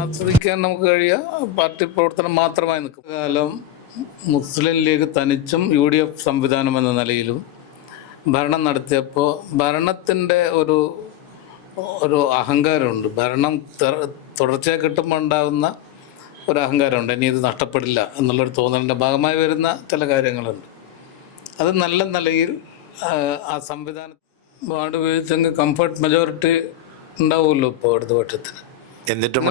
ആസ്വദിക്കാൻ നമുക്ക് കഴിയുക പാർട്ടി പ്രവർത്തനം മാത്രമായി നിൽക്കും. കാലം മുസ്ലിം ലീഗ് തനിച്ചും UDF സംവിധാനം എന്ന നിലയിലും ഭരണം നടത്തിയപ്പോൾ ഭരണത്തിൻ്റെ ഒരു അഹങ്കാരമുണ്ട്. ഭരണം തുടർച്ചയായി കിട്ടുമ്പോൾ ഉണ്ടാകുന്ന ഒരു അഹങ്കാരമുണ്ട്. ഇനി ഇത് നഷ്ടപ്പെടില്ല എന്നുള്ളൊരു തോന്നലിൻ്റെ ഭാഗമായി വരുന്ന ചില കാര്യങ്ങളുണ്ട്. അത് നല്ല നിലയിൽ ആ സംവിധാനം വാർഡ് ഉപയോഗിച്ചെങ്കിൽ കംഫർട്ട് മെജോറിറ്റി ഉണ്ടാവുമല്ലോ ഇപ്പോൾ ഇടതുപക്ഷത്തിന്. എന്നിട്ടും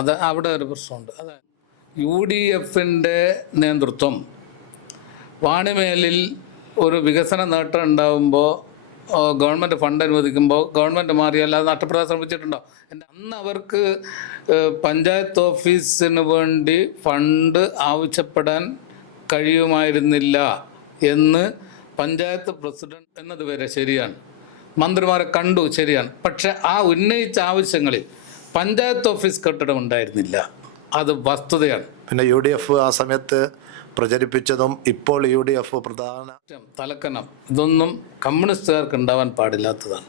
അത് അവിടെ ഒരു പ്രശ്നമുണ്ട്. അതെ, UDFൻ്റെ നേതൃത്വം വാണിമേലിൽ ഒരു വികസന നേട്ടം ഉണ്ടാകുമ്പോൾ ഗവൺമെൻറ് ഫണ്ട് അനുവദിക്കുമ്പോൾ ഗവൺമെൻറ് മാറിയാൽ അത് നഷ്ടപ്പെടാൻ ശ്രമിച്ചിട്ടുണ്ടോ? അന്ന് അവർക്ക് പഞ്ചായത്ത് ഓഫീസിന് വേണ്ടി ഫണ്ട് ആവശ്യപ്പെടാൻ കഴിയുമായിരുന്നില്ല എന്ന് പഞ്ചായത്ത് പ്രസിഡന്റ് എന്നതുവരെ ശരിയാണ്. മന്ത്രിമാരെ കണ്ടു, ശരിയാണ്. പക്ഷെ ആ ഉന്നയിച്ച ആവശ്യങ്ങളിൽ പഞ്ചായത്ത് ഓഫീസ് കെട്ടിടം ഉണ്ടായിരുന്നില്ല. അത് വസ്തുതയാണ്. പിന്നെ UDF ആ സമയത്ത് പ്രചരിപ്പിച്ചതും ഇപ്പോൾ UDF പ്രധാന തലക്കനം ഇതൊന്നും കമ്മ്യൂണിസ്റ്റുകാർക്ക് ഉണ്ടാവാൻ പാടില്ലാത്തതാണ്.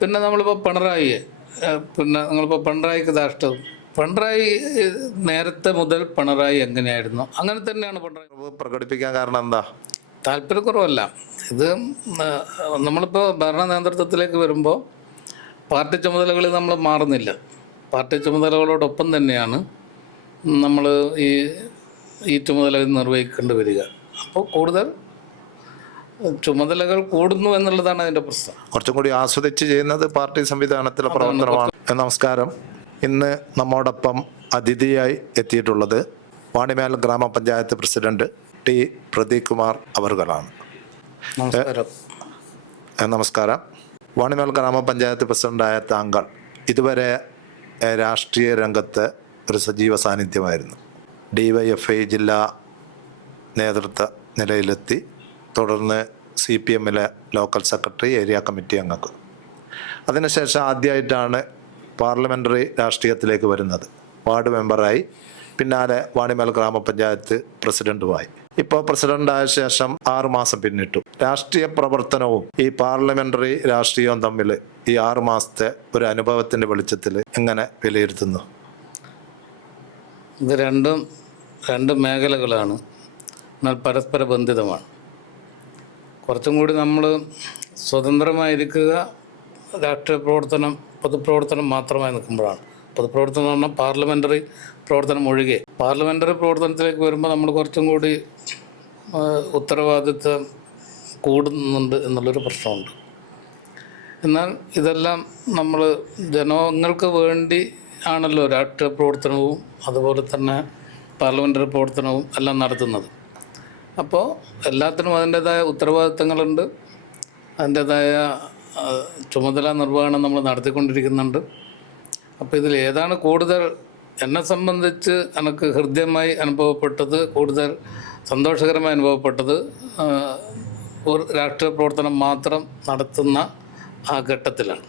പിന്നെ നമ്മളിപ്പോൾ പിണറായിക്ക് ധാഷ്ടവും പിണറായി നേരത്തെ മുതൽ പിണറായി എങ്ങനെയായിരുന്നു അങ്ങനെ തന്നെയാണ് പിണറായി പ്രകടിപ്പിക്കാൻ കാരണം എന്താ? താല്പര്യക്കുറവല്ല. ഇത് നമ്മളിപ്പോൾ ഭരണ നേതൃത്വത്തിലേക്ക് വരുമ്പോൾ പാർട്ടി ചുമതലകളിൽ നമ്മൾ മാറുന്നില്ല. പാർട്ടി ചുമതലകളോടൊപ്പം തന്നെയാണ് നമ്മൾ ഈ ചുമതല നിർവഹിക്കേണ്ടി വരിക. അപ്പോൾ കൂടുതൽ ചുമതലകൾ കൂടുന്നു എന്നുള്ളതാണ് അതിൻ്റെ പ്രശ്നം. കുറച്ചും കൂടി ആസ്വദിച്ച് ചെയ്യുന്നത് പാർട്ടി സംവിധാനത്തിലെ പ്രവർത്തനമാണ്. നമസ്കാരം. ഇന്ന് നമ്മോടൊപ്പം അതിഥിയായി എത്തിയിട്ടുള്ളത് വാണിമേൽ ഗ്രാമപഞ്ചായത്ത് പ്രസിഡന്റ് T. പ്രദീപ് കുമാർ അവർകളാണ്. നമസ്കാരം. വാണിമേൽ ഗ്രാമപഞ്ചായത്ത് പ്രസിഡന്റായ താങ്കൾ ഇതുവരെ രാഷ്ട്രീയ രംഗത്ത് ഒരു സജീവ സാന്നിധ്യമായിരുന്നു. DYFI ജില്ലാ നേതൃത്വ നിലയിലെത്തി. തുടർന്ന് CPMലെ ലോക്കൽ സെക്രട്ടറി, ഏരിയ കമ്മിറ്റി അംഗം. അതിനുശേഷം ആദ്യമായിട്ടാണ് പാർലമെൻ്ററി രാഷ്ട്രീയത്തിലേക്ക് വരുന്നത്. വാർഡ് മെമ്പറായി, പിന്നാലെ വാണിമേൽ ഗ്രാമപഞ്ചായത്ത് പ്രസിഡന്റുമായി. ഇപ്പോൾ പ്രസിഡന്റായ ശേഷം 6 മാസം പിന്നിട്ടു. രാഷ്ട്രീയ പ്രവർത്തനവും ഈ പാർലമെൻ്ററി രാഷ്ട്രീയവും തമ്മിൽ ഈ 6 മാസത്തെ ഒരു അനുഭവത്തിൻ്റെ വെളിച്ചത്തിൽ എങ്ങനെ വിലയിരുത്തുന്നു? ഇത് രണ്ട് മേഖലകളാണ്, എന്നാൽ പരസ്പര ബന്ധിതമാണ്. കുറച്ചും കൂടി നമ്മൾ സ്വതന്ത്രമായിരിക്കുക രാഷ്ട്രീയ പ്രവർത്തനം, പൊതുപ്രവർത്തനം മാത്രമായി നിൽക്കുമ്പോഴാണ്. പൊതുപ്രവർത്തനം എന്ന് പറഞ്ഞാൽ പാർലമെൻ്ററി പ്രവർത്തനം ഒഴികെ. പാർലമെൻ്ററി പ്രവർത്തനത്തിലേക്ക് വരുമ്പോൾ നമ്മൾ കുറച്ചും കൂടി ഉത്തരവാദിത്വം കൂടുന്നുണ്ട് എന്നുള്ളൊരു പ്രശ്നമുണ്ട്. എന്നാൽ ഇതെല്ലാം നമ്മൾ ജനങ്ങൾക്ക് വേണ്ടി ആണല്ലോ രാഷ്ട്രീയ പ്രവർത്തനവും അതുപോലെ തന്നെ പാർലമെൻ്ററി പ്രവർത്തനവും എല്ലാം നടത്തുന്നത്. അപ്പോൾ എല്ലാത്തിനും അതിൻ്റേതായ ഉത്തരവാദിത്തങ്ങളുണ്ട്, അതിൻ്റേതായ ചുമതല നിർവഹണം നമ്മൾ നടത്തിക്കൊണ്ടിരിക്കുന്നുണ്ട്. അപ്പോൾ ഇതിൽ ഏതാണ് കൂടുതൽ എന്നെ സംബന്ധിച്ച് എനിക്ക് ഹൃദ്യമായി അനുഭവപ്പെട്ടത്, കൂടുതൽ സന്തോഷകരമായി അനുഭവപ്പെട്ടത് ഒരു രാഷ്ട്രീയ പ്രവർത്തനം മാത്രം നടത്തുന്ന ആ ഘട്ടത്തിലാണ്.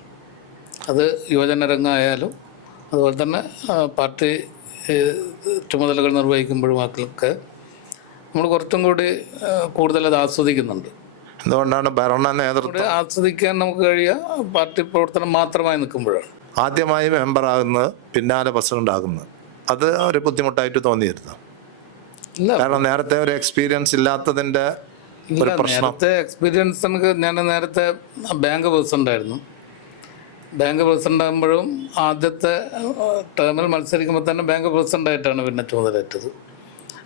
അത് യുവജനരംഗമായാലും അതുപോലെ തന്നെ പാർട്ടി ചുമതലകൾ നിർവഹിക്കുമ്പോഴുമൊക്കെ നമ്മൾ കുറച്ചും കൂടി കൂടുതൽ അത് ആസ്വദിക്കുന്നുണ്ട്. എന്തുകൊണ്ടാണ് ഭരണ നേതൃത്വം ആസ്വദിക്കാൻ നമുക്ക് കഴിയുക പാർട്ടി പ്രവർത്തനം മാത്രമായി നിൽക്കുമ്പോഴാണ്. ആദ്യമായി മെമ്പറാകുന്നത്, പിന്നാലെ പ്രസിഡന്റ് ആകുന്നത്, അത് ഒരു ബുദ്ധിമുട്ടായിട്ട് തോന്നിയിരുന്നു? ഇല്ല, കാരണം നേരത്തെ ഒരു എക്സ്പീരിയൻസ് ഇല്ലാത്തതിൻ്റെ ഒരു പ്രശ്നം. നേരത്തെ എക്സ്പീരിയൻസ് എനിക്ക്, ഞാൻ നേരത്തെ ബാങ്ക് പ്രസിഡൻ്റായിരുന്നു. ബാങ്ക് പ്രസിഡൻ്റ് ആകുമ്പോഴും ആദ്യത്തെ ടേമിൽ മത്സരിക്കുമ്പോൾ തന്നെ ബാങ്ക് പ്രസിഡൻ്റായിട്ടാണ് പിന്നെ ചുമതലയേറ്റത്.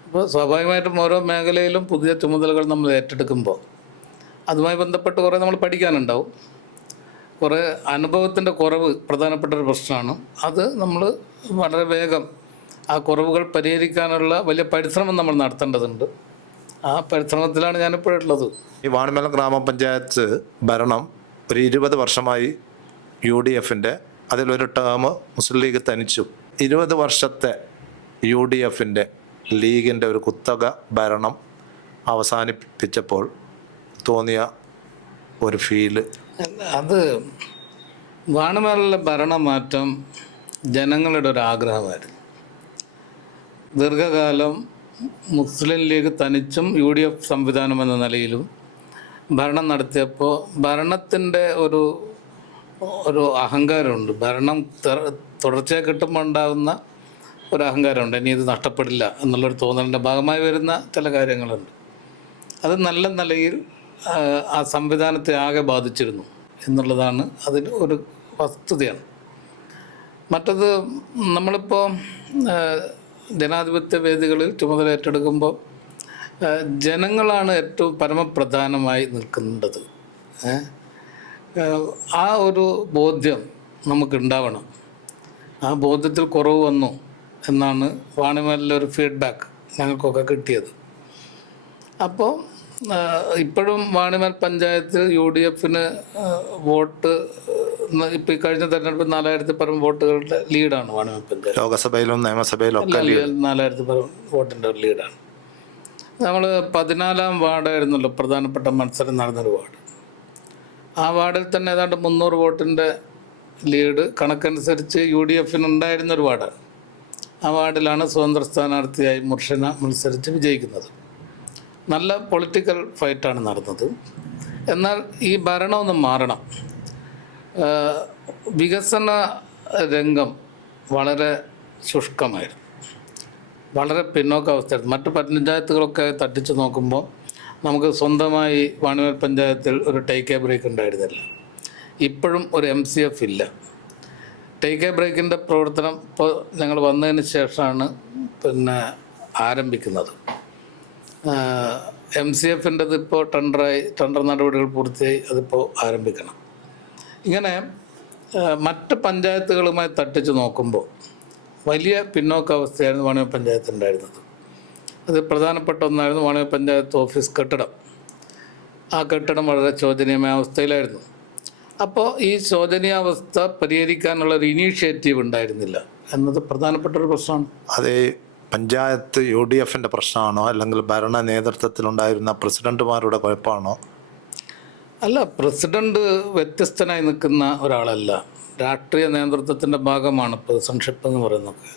അപ്പോൾ സ്വാഭാവികമായിട്ടും ഓരോ മേഖലയിലും പുതിയ ചുമതലകൾ നമ്മൾ ഏറ്റെടുക്കുമ്പോൾ അതുമായി ബന്ധപ്പെട്ട് കുറേ നമ്മൾ പഠിക്കാനുണ്ടാവും. കുറേ അനുഭവത്തിൻ്റെ കുറവ് പ്രധാനപ്പെട്ട ഒരു പ്രശ്നമാണ്. അത് നമ്മൾ വളരെ വേഗം ആ കുറവുകൾ പരിഹരിക്കാനുള്ള വലിയ പരിശ്രമം നമ്മൾ നടത്തേണ്ടതുണ്ട്. ആ പരിശ്രമത്തിലാണ് ഞാനിപ്പോഴുള്ളത്. ഈ വാണിമേൽ ഗ്രാമപഞ്ചായത്ത് ഭരണം ഒരു 20 വർഷമായി UDFൻ്റെ, അതിലൊരു ടേം മുസ്ലിം ലീഗ് തനിച്ചു. 20 വർഷത്തെ UDFൻ്റെ ലീഗിൻ്റെ ഒരു കുത്തക ഭരണം അവസാനിപ്പിച്ചപ്പോൾ തോന്നിയ ഒരു ഫീല്? അത് വാണിമേലിലെ ഭരണമാറ്റം ജനങ്ങളുടെ ഒരു ആഗ്രഹമായിരുന്നു. ദീർഘകാലം മുസ്ലിം ലീഗ് തനിച്ചും UDF സംവിധാനം എന്ന നിലയിലും ഭരണം നടത്തിയപ്പോൾ ഭരണത്തിൻ്റെ ഒരു അഹങ്കാരമുണ്ട്. ഭരണം തുടർച്ചയായി കിട്ടുമ്പോൾ ഉണ്ടാകുന്ന ഒരു അഹങ്കാരമുണ്ട്, ഇനി ഇത് നഷ്ടപ്പെടില്ല എന്നുള്ളൊരു തോന്നലിൻ്റെ ഭാഗമായി വരുന്ന ചില കാര്യങ്ങളുണ്ട്. അത് നല്ല നിലയിൽ ആ സംവിധാനത്തെ ആകെ ബാധിച്ചിരുന്നു എന്നുള്ളതാണ് അതിന് ഒരു വസ്തുതയാണ്. മറ്റത് നമ്മളിപ്പോൾ ജനാധിപത്യ വേദികളിൽ ചുമതല ഏറ്റെടുക്കുമ്പോൾ ജനങ്ങളാണ് ഏറ്റവും പരമപ്രധാനമായി നിൽക്കേണ്ടത്. ആ ഒരു ബോധ്യം നമുക്കുണ്ടാവണം. ആ ബോധ്യത്തിൽ കുറവ് വന്നു എന്നാണ് വാണിമേലിലെ ഒരു ഫീഡ്ബാക്ക് ഞങ്ങൾക്കൊക്കെ കിട്ടിയത്. അപ്പോൾ ഇപ്പോഴും വാണിമേൽ പഞ്ചായത്ത് UDFന് വോട്ട്, ഇപ്പോൾ ഈ കഴിഞ്ഞ തെരഞ്ഞെടുപ്പിൽ 4000 പരം വോട്ടുകളുടെ ലീഡാണ് വാണിമേൽ പഞ്ചായത്ത്. ലോകസഭയിലും നിയമസഭയിലും ഒക്കെ 4000 പരം വോട്ടിൻ്റെ ഒരു ലീഡാണ്. നമ്മൾ 14ാം വാർഡായിരുന്നല്ലോ പ്രധാനപ്പെട്ട മത്സരം നടന്നൊരു വാർഡ്. ആ വാർഡിൽ തന്നെ ഏതാണ്ട് 300 വോട്ടിൻ്റെ ലീഡ് കണക്കനുസരിച്ച് UDFന് ഉണ്ടായിരുന്നൊരു വാർഡാണ്. ആ വാർഡിലാണ് സ്വതന്ത്ര സ്ഥാനാർത്ഥിയായി മുർഷന മത്സരിച്ച് വിജയിക്കുന്നത്. നല്ല പൊളിറ്റിക്കൽ ഫൈറ്റാണ് നടന്നത്. എന്നാൽ ഈ ഭരണമൊന്നും മാറണം. വികസന രംഗം വളരെ ശുഷ്കമായിരുന്നു, വളരെ പിന്നോക്കാവസ്ഥയായിരുന്നു. മറ്റ് പഞ്ചായത്തുകളൊക്കെ തട്ടിച്ച് നോക്കുമ്പോൾ നമുക്ക് സ്വന്തമായി വാണിമേൽ പഞ്ചായത്തിൽ ഒരു ടേക്ക് എ ബ്രേക്ക് ഉണ്ടായിരുന്നില്ല. ഇപ്പോഴും ഒരു MCF ഇല്ല. ടേക്ക് എ ബ്രേക്കിൻ്റെ പ്രവർത്തനം ഇപ്പോൾ ഞങ്ങൾ വന്നതിന് ശേഷമാണ് ആരംഭിക്കുന്നത്. MCFൻ്റെത് ഇപ്പോൾ ടെൻഡർ നടപടികൾ പൂർത്തിയായി, അതിപ്പോൾ ആരംഭിക്കണം. ഇങ്ങനെ മറ്റ് പഞ്ചായത്തുകളുമായി തട്ടിച്ച് നോക്കുമ്പോൾ വലിയ പിന്നോക്കാവസ്ഥയായിരുന്നു വാണിമേൽ പഞ്ചായത്ത് ഉണ്ടായിരുന്നത്. അത് പ്രധാനപ്പെട്ട ഒന്നായിരുന്നു വാണിമേൽ പഞ്ചായത്ത് ഓഫീസ് കെട്ടിടം. ആ കെട്ടിടം വളരെ ശോചനീയമായ അവസ്ഥയിലായിരുന്നു. അപ്പോൾ ഈ ശോചനീയാവസ്ഥ പരിഹരിക്കാനുള്ളൊരു ഇനീഷ്യേറ്റീവ് ഉണ്ടായിരുന്നില്ല എന്നത് പ്രധാനപ്പെട്ട ഒരു പ്രശ്നമാണ്. അതേ പഞ്ചായത്ത് UDFൻ്റെ പ്രശ്നമാണോ, അല്ലെങ്കിൽ ഭരണ നേതൃത്വത്തിലുണ്ടായിരുന്ന പ്രസിഡന്റുമാരുടെ കുഴപ്പമാണോ? അല്ല, പ്രസിഡന്റ് വ്യത്യസ്തനായി നിൽക്കുന്ന ഒരാളല്ല. രാഷ്ട്രീയ നേതൃത്വത്തിൻ്റെ ഭാഗമാണ് പ്രസിഡൻഷിപ്പ് എന്ന് പറയുന്നതൊക്കെ.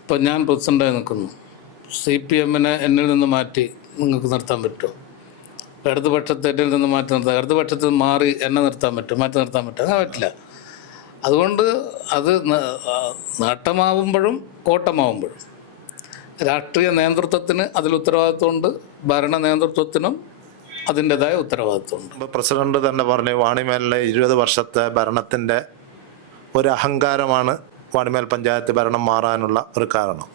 ഇപ്പോൾ ഞാൻ പ്രസിഡൻ്റായി നിൽക്കുന്നു. CPMനെ എന്നിൽ നിന്ന് മാറ്റി നിങ്ങൾക്ക് നിർത്താൻ പറ്റുമോ? ഇടതുപക്ഷത്തെ എന്നിൽ നിന്ന് മാറ്റി നിർത്താം. ഇടതുപക്ഷത്തിൽ മാറി എന്നെ നിർത്താൻ പറ്റും, മാറ്റി നിർത്താൻ പറ്റും? അങ്ങനെ പറ്റില്ല. അതുകൊണ്ട് അത് നേട്ടമാവുമ്പോഴും കോട്ടമാവുമ്പോഴും രാഷ്ട്രീയ നേതൃത്വത്തിന് അതിൽ ഉത്തരവാദിത്വമുണ്ട്, ഭരണ നേതൃത്വത്തിനും അതിൻ്റെതായ ഉത്തരവാദിത്വമുണ്ട്. ഇപ്പോൾ പ്രസിഡന്റ് തന്നെ പറഞ്ഞു വാണിമേലിലെ 20 വർഷത്തെ ഭരണത്തിൻ്റെ ഒരു അഹങ്കാരമാണ് വാണിമേൽ പഞ്ചായത്ത് ഭരണം മാറാനുള്ള ഒരു കാരണം.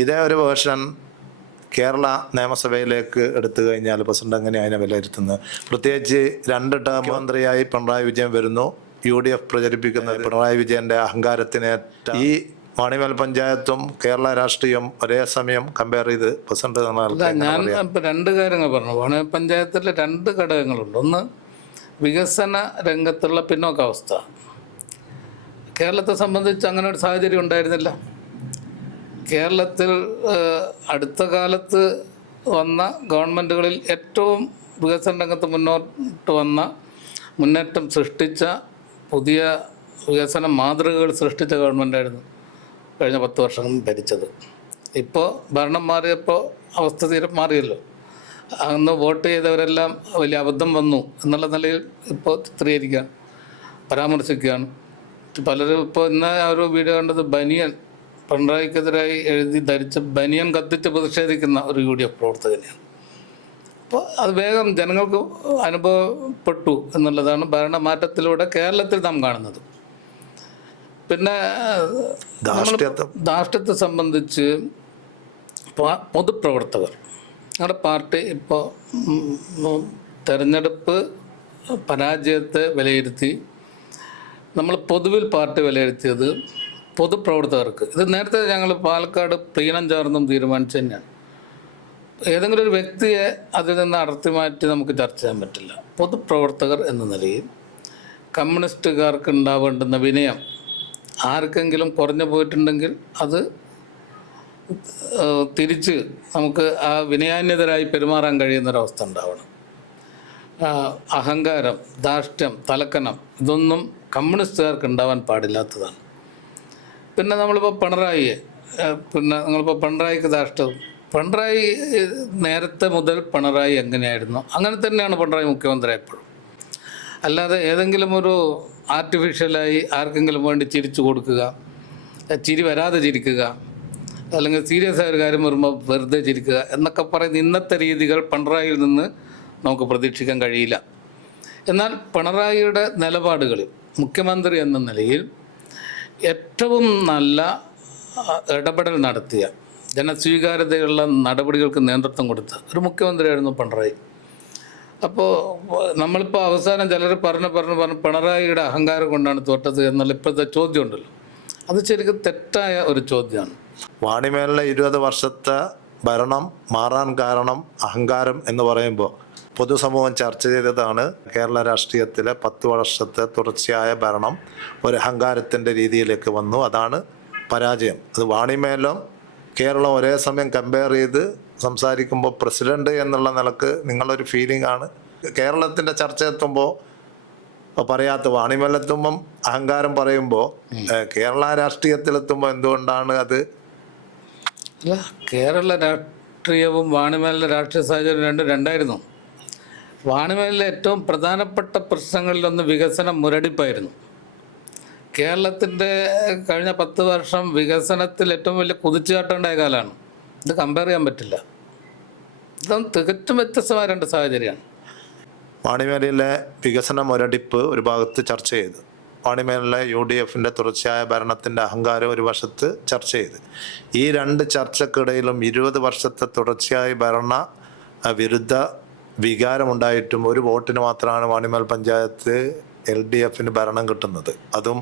ഇതേ ഒരു വേർഷൻ കേരള നിയമസഭയിലേക്ക് എടുത്തു കഴിഞ്ഞാൽ പ്രസിഡന്റ് എങ്ങനെയാണ് അതിനെ വിലയിരുത്തുന്നത്? പ്രത്യേകിച്ച് 2 ടേം മന്ത്രിയായി പിണറായി വിജയൻ വരുന്നു. UDF പ്രചരിപ്പിക്കുന്നത് പിണറായി വിജയൻ്റെ അഹങ്കാരത്തിന് ഈ വാണിമേൽ പഞ്ചായത്തും കേരള രാഷ്ട്രീയം ഒരേ സമയം കമ്പയർ ചെയ്ത് പ്രസിഡന്റ് ഞാൻ ഇപ്പം 2 കാര്യങ്ങൾ പറഞ്ഞു. വാണിമേൽ പഞ്ചായത്തിൽ 2 ഘടകങ്ങളുണ്ട്. ഒന്ന്, വികസന രംഗത്തുള്ള പിന്നോക്കാവസ്ഥ. കേരളത്തെ സംബന്ധിച്ച് അങ്ങനെ ഒരു സാഹചര്യം ഉണ്ടായിരുന്നില്ല. കേരളത്തിൽ അടുത്ത കാലത്ത് വന്ന ഗവൺമെൻറ്റുകളിൽ ഏറ്റവും വികസന രംഗത്ത് മുന്നോട്ട് വന്ന മുന്നേറ്റം സൃഷ്ടിച്ച, പുതിയ വികസന മാതൃകകൾ സൃഷ്ടിച്ച ഗവൺമെൻറ്റായിരുന്നു കഴിഞ്ഞ 10 വർഷം ഭരിച്ചത്. ഇപ്പോൾ ഭരണം മാറിയപ്പോൾ അവസ്ഥ തീരെ മാറിയല്ലോ. അന്ന് വോട്ട് ചെയ്തവരെല്ലാം വലിയ അബദ്ധം വന്നു എന്നുള്ള നിലയിൽ ഇപ്പോൾ ചിത്രീകരിക്കുകയാണ്, പരാമർശിക്കുകയാണ് പലരും. ഇപ്പോൾ ഇന്ന് ഒരു വീഡിയോ കണ്ടത് ബനിയൻ, പിണറായിക്കെതിരായി എഴുതി ധരിച്ച ബനിയൻ കത്തിച്ച് പ്രതിഷേധിക്കുന്ന ഒരു UDF പ്രവർത്തകനെയാണ്. അപ്പോൾ അത് വേഗം ജനങ്ങൾക്ക് അനുഭവപ്പെട്ടു എന്നുള്ളതാണ് ഭരണമാറ്റത്തിലൂടെ കേരളത്തിൽ നാം കാണുന്നത്. പിന്നെ ധാർഷ്ട്യത്തെ സംബന്ധിച്ച് പൊതുപ്രവർത്തകർ, ഞങ്ങളുടെ പാർട്ടി ഇപ്പോൾ തെരഞ്ഞെടുപ്പ് പരാജയത്തെ വിലയിരുത്തി നമ്മൾ പൊതുവിൽ പാർട്ടി വിലയിരുത്തിയത് പൊതുപ്രവർത്തകർക്ക്. ഇത് നേരത്തെ ഞങ്ങൾ പാലക്കാട് പ്രീണം ചേർന്നും തീരുമാനിച്ചു തന്നെയാണ്. ഏതെങ്കിലും ഒരു വ്യക്തിയെ അതിൽ നിന്ന് അടർത്തി മാറ്റി നമുക്ക് ചർച്ച ചെയ്യാൻ പറ്റില്ല. പൊതുപ്രവർത്തകർ എന്ന നിലയിൽ കമ്മ്യൂണിസ്റ്റുകാർക്ക് ഉണ്ടാവേണ്ടുന്ന വിനയം ആർക്കെങ്കിലും കുറഞ്ഞു പോയിട്ടുണ്ടെങ്കിൽ അത് തിരിച്ച് നമുക്ക് ആ വിനയാന്യതരായി പെരുമാറാൻ കഴിയുന്നൊരവസ്ഥ ഉണ്ടാവണം. അഹങ്കാരം, ധാർഷ്ട്യം, തലക്കനം ഇതൊന്നും കമ്മ്യൂണിസ്റ്റുകാർക്ക് ഉണ്ടാവാൻ പാടില്ലാത്തതാണ്. പിന്നെ നമ്മളിപ്പോൾ നിങ്ങളിപ്പോൾ പിണറായിക്ക് ധാർഷ്ട്യം, പിണറായി നേരത്തെ മുതൽ പിണറായി എങ്ങനെയായിരുന്നു അങ്ങനെ തന്നെയാണ് പിണറായി മുഖ്യമന്ത്രി എപ്പോഴും. അല്ലാതെ ഏതെങ്കിലും ഒരു ആർട്ടിഫിഷ്യലായി ആർക്കെങ്കിലും വേണ്ടി ചിരിച്ചു കൊടുക്കുക, ചിരി വരാതെ ചിരിക്കുക, അല്ലെങ്കിൽ സീരിയസ് ആയ ഒരു കാര്യം വരുമ്പോൾ വെറുതെ ചിരിക്കുക എന്നൊക്കെ പറയുന്ന ഇന്നത്തെ രീതികൾ പിണറായിയിൽ നിന്ന് നമുക്ക് പ്രതീക്ഷിക്കാൻ കഴിയില്ല. എന്നാൽ പിണറായിയുടെ നിലപാടുകൾ മുഖ്യമന്ത്രി എന്ന നിലയിൽ ഏറ്റവും നല്ല ഇടപെടൽ നടത്തിയ, ജനസ്വീകാര്യതയുള്ള നടപടികൾക്ക് നേതൃത്വം കൊടുത്ത ഒരു മുഖ്യമന്ത്രിയായിരുന്നു പിണറായി. അപ്പോൾ നമ്മളിപ്പോൾ അവസാനം ചിലർ പറഞ്ഞ് പിണറായിയുടെ അഹങ്കാരം കൊണ്ടാണ് തോറ്റത് എന്നുള്ള ഇപ്പോഴത്തെ ചോദ്യം ഉണ്ടല്ലോ, അത് ശരിക്കും തെറ്റായ ഒരു ചോദ്യമാണ്. വാണിമേലിലെ 20 വർഷത്തെ ഭരണം മാറാൻ കാരണം അഹങ്കാരം എന്ന് പറയുമ്പോൾ പൊതുസമൂഹം ചർച്ച ചെയ്തതാണ് കേരള രാഷ്ട്രീയത്തിലെ 10 വർഷത്തെ തുടർച്ചയായ ഭരണം ഒരു അഹങ്കാരത്തിൻ്റെ രീതിയിലേക്ക് വന്നു. അതാണ് പരാജയം. അത് വാണിമേലും കേരളം ഒരേ സമയം കമ്പയർ ചെയ്ത് സംസാരിക്കുമ്പോൾ പ്രസിഡന്റ് എന്നുള്ള നിലക്ക് നിങ്ങളൊരു ഫീലിംഗ് ആണ്. കേരളത്തിൻ്റെ ചർച്ച എത്തുമ്പോൾ പറയാത്ത വാണിമേലെത്തുമ്പം അഹങ്കാരം പറയുമ്പോൾ കേരള രാഷ്ട്രീയത്തിലെത്തുമ്പോൾ എന്തുകൊണ്ടാണ് അത്? അല്ല, കേരള രാഷ്ട്രീയവും വാണിമേലിലെ രാഷ്ട്രീയ സാഹചര്യം രണ്ടായിരുന്നു. വാണിമേലിലെ ഏറ്റവും പ്രധാനപ്പെട്ട പ്രശ്നങ്ങളിലൊന്ന് വികസനം മുരടിപ്പായിരുന്നു. കേരളത്തിൻ്റെ കഴിഞ്ഞ 10 വർഷം വികസനത്തിൽ ഏറ്റവും വലിയ കുതിച്ചുചാട്ടമുണ്ടായ കാലമാണ്. ഇത് കമ്പയർ ചെയ്യാൻ പറ്റില്ല. ഇതും തികച്ചും വ്യത്യസ്തമായ 2 സാഹചര്യമാണ്. വാണിമേലിലെ വികസന മുരടിപ്പ് ഒരു ഭാഗത്ത് ചർച്ച ചെയ്ത്, വാണിമേലിലെ UDFൻ്റെ തുടർച്ചയായ ഭരണത്തിൻ്റെ അഹങ്കാരം ഒരു വശത്ത് ചർച്ച ചെയ്ത്, ഈ 2 ചർച്ചക്കിടയിലും 20 വർഷത്തെ തുടർച്ചയായ ഭരണ വിരുദ്ധ വികാരമുണ്ടായിട്ടും ഒരു വോട്ടിന് മാത്രമാണ് വാണിമേൽ പഞ്ചായത്ത് LDFന് ഭരണം കിട്ടുന്നത്. അതും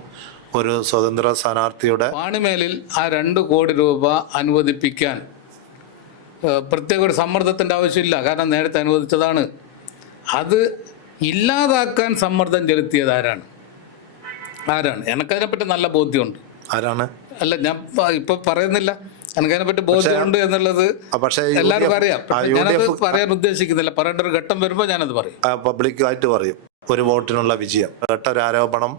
ഒരു സ്വതന്ത്ര സ്ഥാനാർത്ഥിയുടെ. വാണിമേലിൽ ആ 2 കോടി രൂപ അനുവദിപ്പിക്കാൻ പ്രത്യേക ഒരു സമ്മർദ്ദത്തിൻ്റെ ആവശ്യമില്ല, കാരണം നേരത്തെ അനുവദിച്ചതാണ്. അത് ഇല്ലാതാക്കാൻ സമ്മർദ്ദം ചെലുത്തിയത് ആരാണ്? എനിക്കതിനെപ്പറ്റി നല്ല ബോധ്യമുണ്ട്. ആരാണ്? അല്ല, ഞാൻ ഇപ്പൊ പറയുന്നില്ല, എനിക്കതിനെപ്പറ്റി ബോധ്യമുണ്ട് എന്നുള്ളത് എല്ലാവർക്കും അറിയാം. ഞാനത് പറയാൻ ഉദ്ദേശിക്കുന്നില്ല. പറയേണ്ട ഒരു ഘട്ടം വരുമ്പോൾ ഞാനത് പറയും, പബ്ലിക്കായിട്ട് പറയും. ഒരു വോട്ടിനുള്ള വിജയം കേട്ടൊരു ആരോപണം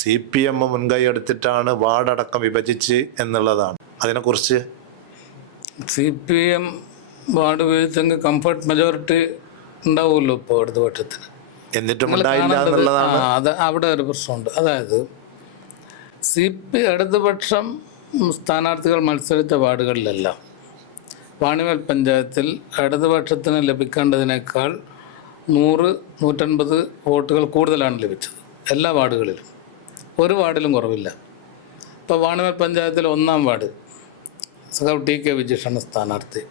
CPM മുൻകൈ എടുത്തിട്ടാണ് വാർഡടക്കം വിഭജിച്ച് എന്നുള്ളതാണ്. അതിനെക്കുറിച്ച് CPM വാർഡ് വിഭജിച്ചെങ്കിൽ കംഫർട്ട് മെജോറിറ്റി ഉണ്ടാവുമല്ലോ ഇപ്പോൾ ഇടതുപക്ഷത്തിന്. എന്നിട്ടും ഉണ്ടായില്ല എന്നുള്ളതാണ്. അത് അവിടെ ഒരു പ്രശ്നമുണ്ട്. അതായത് ഇടതുപക്ഷം സ്ഥാനാർത്ഥികൾ മത്സരിച്ച വാർഡുകളിലെല്ലാം വാണിമേൽ പഞ്ചായത്തിൽ ഇടതുപക്ഷത്തിന് ലഭിക്കേണ്ടതിനേക്കാൾ 100-150 വോട്ടുകൾ കൂടുതലാണ് ലഭിച്ചത് എല്ലാ വാർഡുകളിലും. ഒരു വാർഡിലും കുറവില്ല. ഇപ്പോൾ വാണിമേൽ പഞ്ചായത്തിൽ 1-ാം വാർഡ് സഖാവ് TK വിജീഷാണ് സ്ഥാനാർത്ഥി.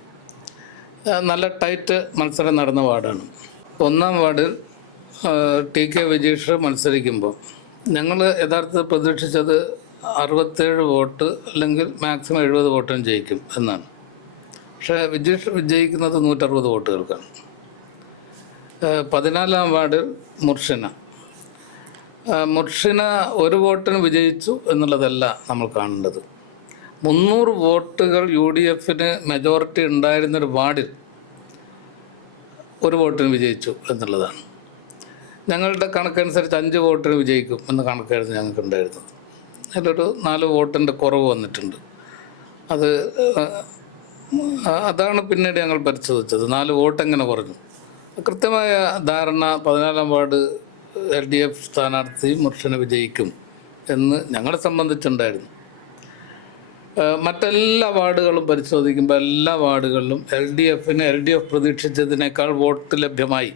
നല്ല ടൈറ്റ് മത്സരം നടന്ന വാർഡാണ്. 1-ാം വാർഡിൽ TK വിജീഷ് മത്സരിക്കുമ്പോൾ ഞങ്ങൾ യഥാർത്ഥത്തിൽ പ്രതീക്ഷിച്ചത് 67 വോട്ട് അല്ലെങ്കിൽ മാക്സിമം 70 വോട്ടും ജയിക്കും എന്നാണ്. പക്ഷേ വിജീഷ് വിജയിക്കുന്നത് 160 വോട്ടുകൾക്കാണ്. 14-ാം വാർഡിൽ മുർഷിന 1 വോട്ടിന് വിജയിച്ചു എന്നുള്ളതല്ല നമ്മൾ കാണേണ്ടത്. 300 വോട്ടുകൾ UDFന് മെജോറിറ്റി ഉണ്ടായിരുന്നൊരു വാർഡിൽ 1 വോട്ടിന് വിജയിച്ചു എന്നുള്ളതാണ്. ഞങ്ങളുടെ കണക്കനുസരിച്ച് 5 വോട്ടിന് വിജയിക്കും എന്ന കണക്കായിരുന്നു ഞങ്ങൾക്കുണ്ടായിരുന്നത്. അതിലൊരു 4 വോട്ടിൻ്റെ കുറവ് വന്നിട്ടുണ്ട്. അതാണ് പിന്നീട് ഞങ്ങൾ പരിശോധിച്ചത്. 4 വോട്ട് എങ്ങനെ കുറഞ്ഞു. കൃത്യമായ ധാരണ 14-ാം വാർഡ് LDF സ്ഥാനാർത്ഥി മുർഷിന വിജയിക്കും എന്ന് ഞങ്ങളെ സംബന്ധിച്ചുണ്ടായിരുന്നു. മറ്റെല്ലാ വാർഡുകളും പരിശോധിക്കുമ്പോൾ എല്ലാ വാർഡുകളിലും LDF പ്രതീക്ഷിച്ചതിനേക്കാൾ വോട്ട് ലഭ്യമായി.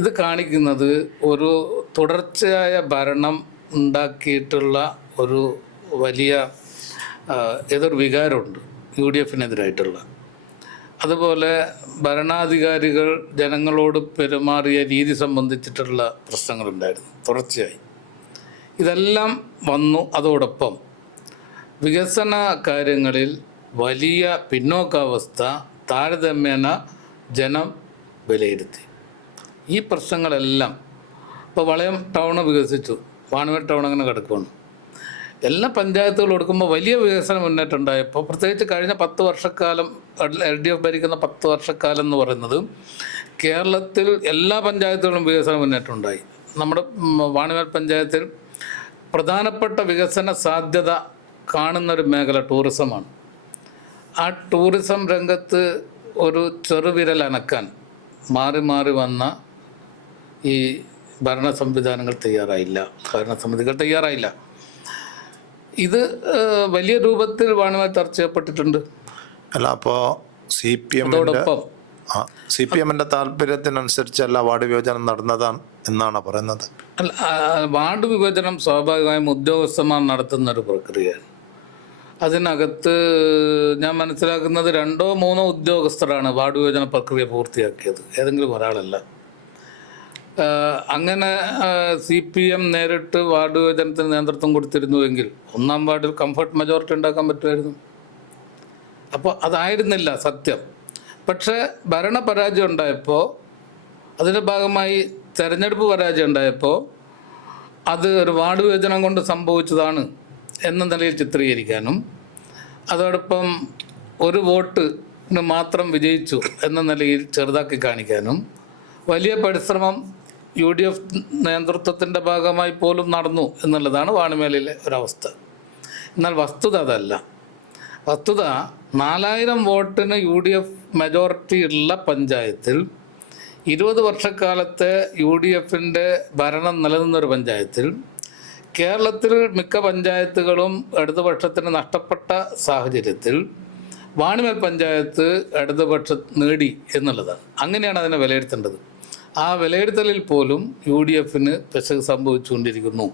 ഇത് കാണിക്കുന്നത് ഒരു തുടർച്ചയായ ഭരണം ഉണ്ടാക്കിയിട്ടുള്ള ഒരു വലിയ ഏതൊരു വികാരമുണ്ട് UDFനെതിരായിട്ടുള്ള. അതുപോലെ ഭരണാധികാരികൾ ജനങ്ങളോട് പെരുമാറിയ രീതി സംബന്ധിച്ചിട്ടുള്ള പ്രശ്നങ്ങളുണ്ടായിരുന്നു തുടർച്ചയായി. ഇതെല്ലാം വന്നു. അതോടൊപ്പം വികസന കാര്യങ്ങളിൽ വലിയ പിന്നോക്കാവസ്ഥ താരതമ്യേന ജനം വിലയിരുത്തി. ഈ പ്രശ്നങ്ങളെല്ലാം ഇപ്പോൾ വളയം ടൗൺ വികസിച്ചു, വാണിമേൽ ടൗൺ അങ്ങനെ കിടക്കുകയാണ്. എല്ലാ പഞ്ചായത്തുകളും എടുക്കുമ്പോൾ വലിയ വികസന മുന്നേറ്റം ഉണ്ടായപ്പോൾ, പ്രത്യേകിച്ച് കഴിഞ്ഞ 10 വർഷക്കാലം LDF ഭരിക്കുന്ന 10 വർഷക്കാലം എന്ന് പറയുന്നത് കേരളത്തിൽ എല്ലാ പഞ്ചായത്തുകളും വികസന മുന്നേറ്റം ഉണ്ടായി. നമ്മുടെ വാണിമേൽ പഞ്ചായത്തിൽ പ്രധാനപ്പെട്ട വികസന സാധ്യത കാണുന്നൊരു മേഖല ടൂറിസമാണ്. ആ ടൂറിസം രംഗത്ത് ഒരു ചെറുവിരൽ അനക്കാൻ മാറി മാറി വന്ന ഈ ഭരണസമിതികൾ തയ്യാറായില്ല. ഇത് വലിയ രൂപത്തിൽ വാണിമേൽ ചർച്ച ചെയ്യപ്പെട്ടിട്ടുണ്ട്. അല്ല, അപ്പോൾ അതോടൊപ്പം CPM-ന്റെ താല്പര്യത്തിനനുസരിച്ചല്ല വാർഡ് വിഭജനം നടന്നതാണ് എന്നാണ് പറയുന്നത്. അല്ല, വാർഡ് വിഭജനം സ്വാഭാവികമായും ഉദ്യോഗസ്ഥന്മാർ നടത്തുന്ന ഒരു പ്രക്രിയയാണ്. അതിനകത്ത് ഞാൻ മനസ്സിലാക്കുന്നത് 2 or 3 ഉദ്യോഗസ്ഥരാണ് വാർഡ് വിഭജന പ്രക്രിയ പൂർത്തിയാക്കിയത്, ഏതെങ്കിലും ഒരാളല്ല. അങ്ങനെ CPM നേരിട്ട് വാർഡ് വിഭജനത്തിന് നേതൃത്വം കൊടുത്തിരുന്നുവെങ്കിൽ 1-ാം വാർഡിൽ കംഫർട്ട് മെജോറിറ്റി ഉണ്ടാക്കാൻ പറ്റുമായിരുന്നു. അപ്പോൾ അതായിരുന്നില്ല സത്യം. പക്ഷേ ഭരണപരാജയം ഉണ്ടായപ്പോൾ, അതിൻ്റെ ഭാഗമായി തെരഞ്ഞെടുപ്പ് പരാജയം ഉണ്ടായപ്പോൾ അത് ഒരു വാർഡ് വിഭജനം കൊണ്ട് സംഭവിച്ചതാണ് എന്ന നിലയിൽ ചിത്രീകരിക്കാനും, അതോടൊപ്പം ഒരു വോട്ടിന് മാത്രം വിജയിച്ചു എന്ന നിലയിൽ ചെറുതാക്കി കാണിക്കാനും വലിയ പരിശ്രമം UDF നേതൃത്വത്തിൻ്റെ ഭാഗമായി പോലും നടന്നു എന്നുള്ളതാണ് വാണിമേലിലെ ഒരവസ്ഥ. എന്നാൽ വസ്തുത അതല്ല. വസ്തുത 4000 വോട്ടിന് UDF മെജോറിറ്റി ഉള്ള പഞ്ചായത്തിൽ 20 വർഷക്കാലത്തെ UDF-ന്റെ ഭരണം നിലനിന്നൊരു പഞ്ചായത്തിൽ കേരളത്തിൽ മിക്ക പഞ്ചായത്തുകളും ഇടതുപക്ഷത്തിന് നഷ്ടപ്പെട്ട സാഹചര്യത്തിൽ വാണിമേൽ പഞ്ചായത്ത് ഇടതുപക്ഷം നേടി എന്നുള്ളതാണ്. അങ്ങനെയാണ് അതിനെ വിലയിരുത്തേണ്ടത്. ആ വിലയിരുത്തലിൽ പോലും UDF-ന് പെശക് സംഭവിച്ചുകൊണ്ടിരിക്കുന്നു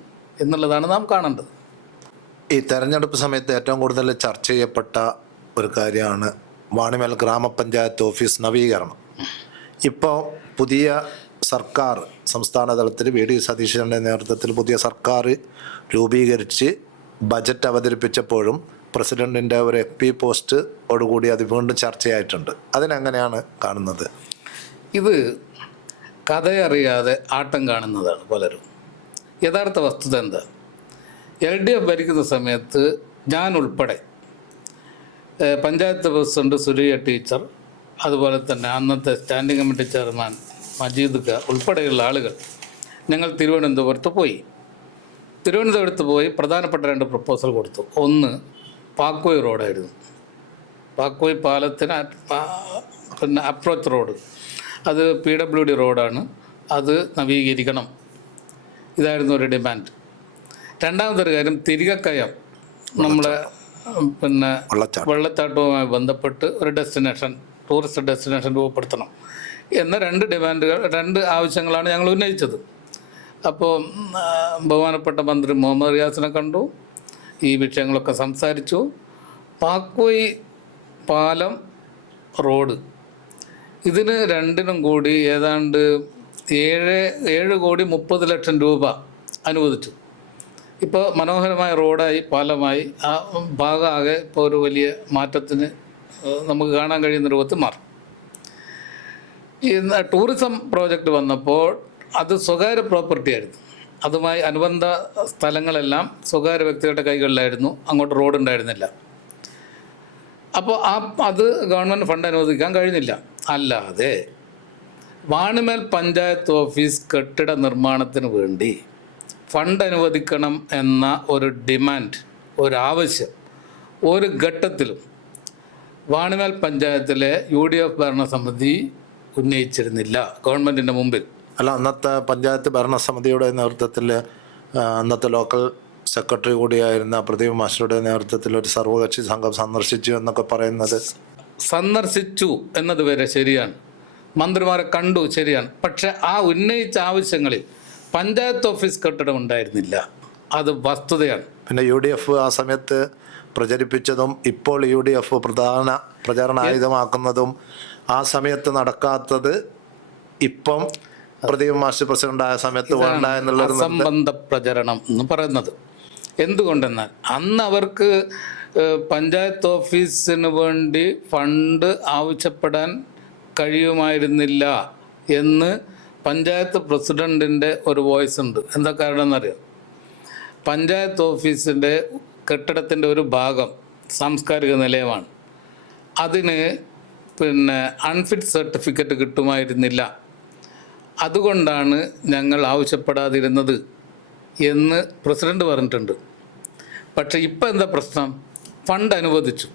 എന്നുള്ളതാണ് നാം കാണേണ്ടത്. ഈ തെരഞ്ഞെടുപ്പ് സമയത്ത് ഏറ്റവും കൂടുതൽ ചർച്ച ചെയ്യപ്പെട്ട ഒരു കാര്യമാണ് വാണിമേൽ ഗ്രാമപഞ്ചായത്ത് ഓഫീസ് നവീകരണം. ഇപ്പോൾ പുതിയ സർക്കാർ സംസ്ഥാന തലത്തിൽ VD സതീശൻ്റെ നേതൃത്വത്തിൽ പുതിയ സർക്കാർ രൂപീകരിച്ച് ബജറ്റ് അവതരിപ്പിച്ചപ്പോഴും പ്രസിഡൻറ്റിൻ്റെ ഒരു FP പോസ്റ്റോടുകൂടി അത് വീണ്ടും ചർച്ചയായിട്ടുണ്ട്. അതിനെങ്ങനെയാണ് കാണുന്നത്? ഇത് കഥയറിയാതെ ആട്ടം കാണുന്നതാണ് പലരും. യഥാർത്ഥ വസ്തുത എന്താ? LDF ഭരിക്കുന്ന സമയത്ത് ഞാൻ ഉൾപ്പെടെ പഞ്ചായത്ത് പ്രസിഡന്റ് സുരയ്യ ടീച്ചർ, അതുപോലെ തന്നെ അന്നത്തെ സ്റ്റാൻഡിംഗ് കമ്മിറ്റി ചെയർമാൻ മജീദ് ഖ ഉൾപ്പെടെയുള്ള ആളുകൾ ഞങ്ങൾ തിരുവനന്തപുരത്ത് പോയി പ്രധാനപ്പെട്ട 2 പ്രപ്പോസൽ കൊടുത്തു. ഒന്ന് പാക്കോയ് റോഡായിരുന്നു. പാക്കോയ് പാലത്തിന് പിന്നെ അപ്രോച്ച് റോഡ്, അത് PWD റോഡാണ്, അത് നവീകരിക്കണം. ഇതായിരുന്നു ഒരു ഡിമാൻഡ്. രണ്ടാമതൊരു കാര്യം, തിരികക്കയം നമ്മളെ പിന്നെ വെള്ളച്ചാട്ടവുമായി ബന്ധപ്പെട്ട് ഒരു ടൂറിസ്റ്റ് ഡെസ്റ്റിനേഷൻ രൂപപ്പെടുത്തണം എന്ന 2 ഡിമാൻഡുകൾ, 2 ആവശ്യങ്ങളാണ് ഞങ്ങൾ ഉന്നയിച്ചത്. അപ്പോൾ ബഹുമാനപ്പെട്ട മന്ത്രി മുഹമ്മദ് റിയാസിനെ കണ്ടു, ഈ വിഷയങ്ങളൊക്കെ സംസാരിച്ചു. പാക്കോയ് പാലം റോഡ് ഇതിന് 2-നും കൂടി ഏതാണ്ട് 7,30,00,000 രൂപ അനുവദിച്ചു. ഇപ്പോൾ മനോഹരമായ റോഡായി, പാലമായി, ആ ഭാഗം ആകെ ഇപ്പോൾ ഒരു വലിയ മാറ്റത്തിന് നമുക്ക് കാണാൻ കഴിയുന്ന രൂപത്തിൽ മാറി. ഈ ടൂറിസം പ്രോജക്റ്റ് വന്നപ്പോൾ അത് സ്വകാര്യ പ്രോപ്പർട്ടി ആയിരുന്നു. അതുമായി അനുബന്ധ സ്ഥലങ്ങളെല്ലാം സ്വകാര്യ വ്യക്തികളുടെ കൈകളിലായിരുന്നു. അങ്ങോട്ട് റോഡ് ഉണ്ടായിരുന്നില്ല. അപ്പോൾ അത് ഗവൺമെൻറ് ഫണ്ട് അനുവദിക്കാൻ കഴിഞ്ഞില്ല. അല്ലാതെ വാണിമേൽ പഞ്ചായത്ത് ഓഫീസ് കെട്ടിട നിർമ്മാണത്തിന് വേണ്ടി ഫണ്ട് അനുവദിക്കണം എന്ന ഒരു ഡിമാൻഡ്, ഒരാവശ്യം ഒരു ഘട്ടത്തിലും വാണിമേൽ പഞ്ചായത്തിലെ UDF ഭരണസമിതി ഉന്നയിച്ചിരുന്നില്ല ഗവൺമെൻറ്റിൻ്റെ മുമ്പിൽ. അല്ല, അന്നത്തെ പഞ്ചായത്ത് ഭരണസമിതിയുടെ നേതൃത്വത്തിൽ അന്നത്തെ ലോക്കൽ സെക്രട്ടറി കൂടിയായിരുന്ന പ്രദീപ് മാസ്റ്ററുടെ നേതൃത്വത്തിൽ ഒരു സർവകക്ഷി സംഘം സന്ദർശിച്ചു എന്നൊക്കെ പറയുന്നത്. സന്ദർശിച്ചു എന്നത് വരെ ശരിയാണ്, മന്ത്രിമാരെ കണ്ടു ശരിയാണ്. പക്ഷെ ആ ഉന്നയിച്ച ആവശ്യങ്ങളിൽ പഞ്ചായത്ത് ഓഫീസ് കെട്ടിടം ഉണ്ടായിരുന്നില്ല. അത് വസ്തുതയാണ്. പിന്നെ UDF ആ സമയത്ത് പ്രചരിപ്പിച്ചതും ഇപ്പോൾ UDF പ്രധാന പ്രചാരണ ആയുധമാക്കുന്നതും ആ സമയത്ത് നടക്കാത്തത് ഇപ്പം പ്രദീപ് മാസ്റ്റർ പ്രസിഡന്റായ സമയത്ത് വേണ്ട എന്നുള്ള സംബന്ധ പ്രചരണം എന്ന് പറയുന്നത്. എന്തുകൊണ്ടെന്നാൽ അന്ന് അവർക്ക് പഞ്ചായത്ത് ഓഫീസിന് വേണ്ടി ഫണ്ട് ആവശ്യപ്പെടാൻ കഴിയുമായിരുന്നില്ല എന്ന് പഞ്ചായത്ത് പ്രസിഡൻറ്റിൻ്റെ ഒരു വോയിസ് ഉണ്ട്. എന്താ കാരണം എന്നറിയാം? പഞ്ചായത്ത് ഓഫീസിൻ്റെ കെട്ടിടത്തിൻ്റെ ഒരു ഭാഗം സാംസ്കാരിക നിലയമാണ്. അതിന് പിന്നെ അൺഫിറ്റ് സർട്ടിഫിക്കറ്റ് കിട്ടുമായിരുന്നില്ല. അതുകൊണ്ടാണ് ഞങ്ങൾ ആവശ്യപ്പെടാതിരുന്നത് എന്ന് പ്രസിഡന്റ് പറഞ്ഞിട്ടുണ്ട്. പക്ഷേ ഇപ്പം എന്താ പ്രശ്നം? ഫണ്ട് അനുവദിച്ചു.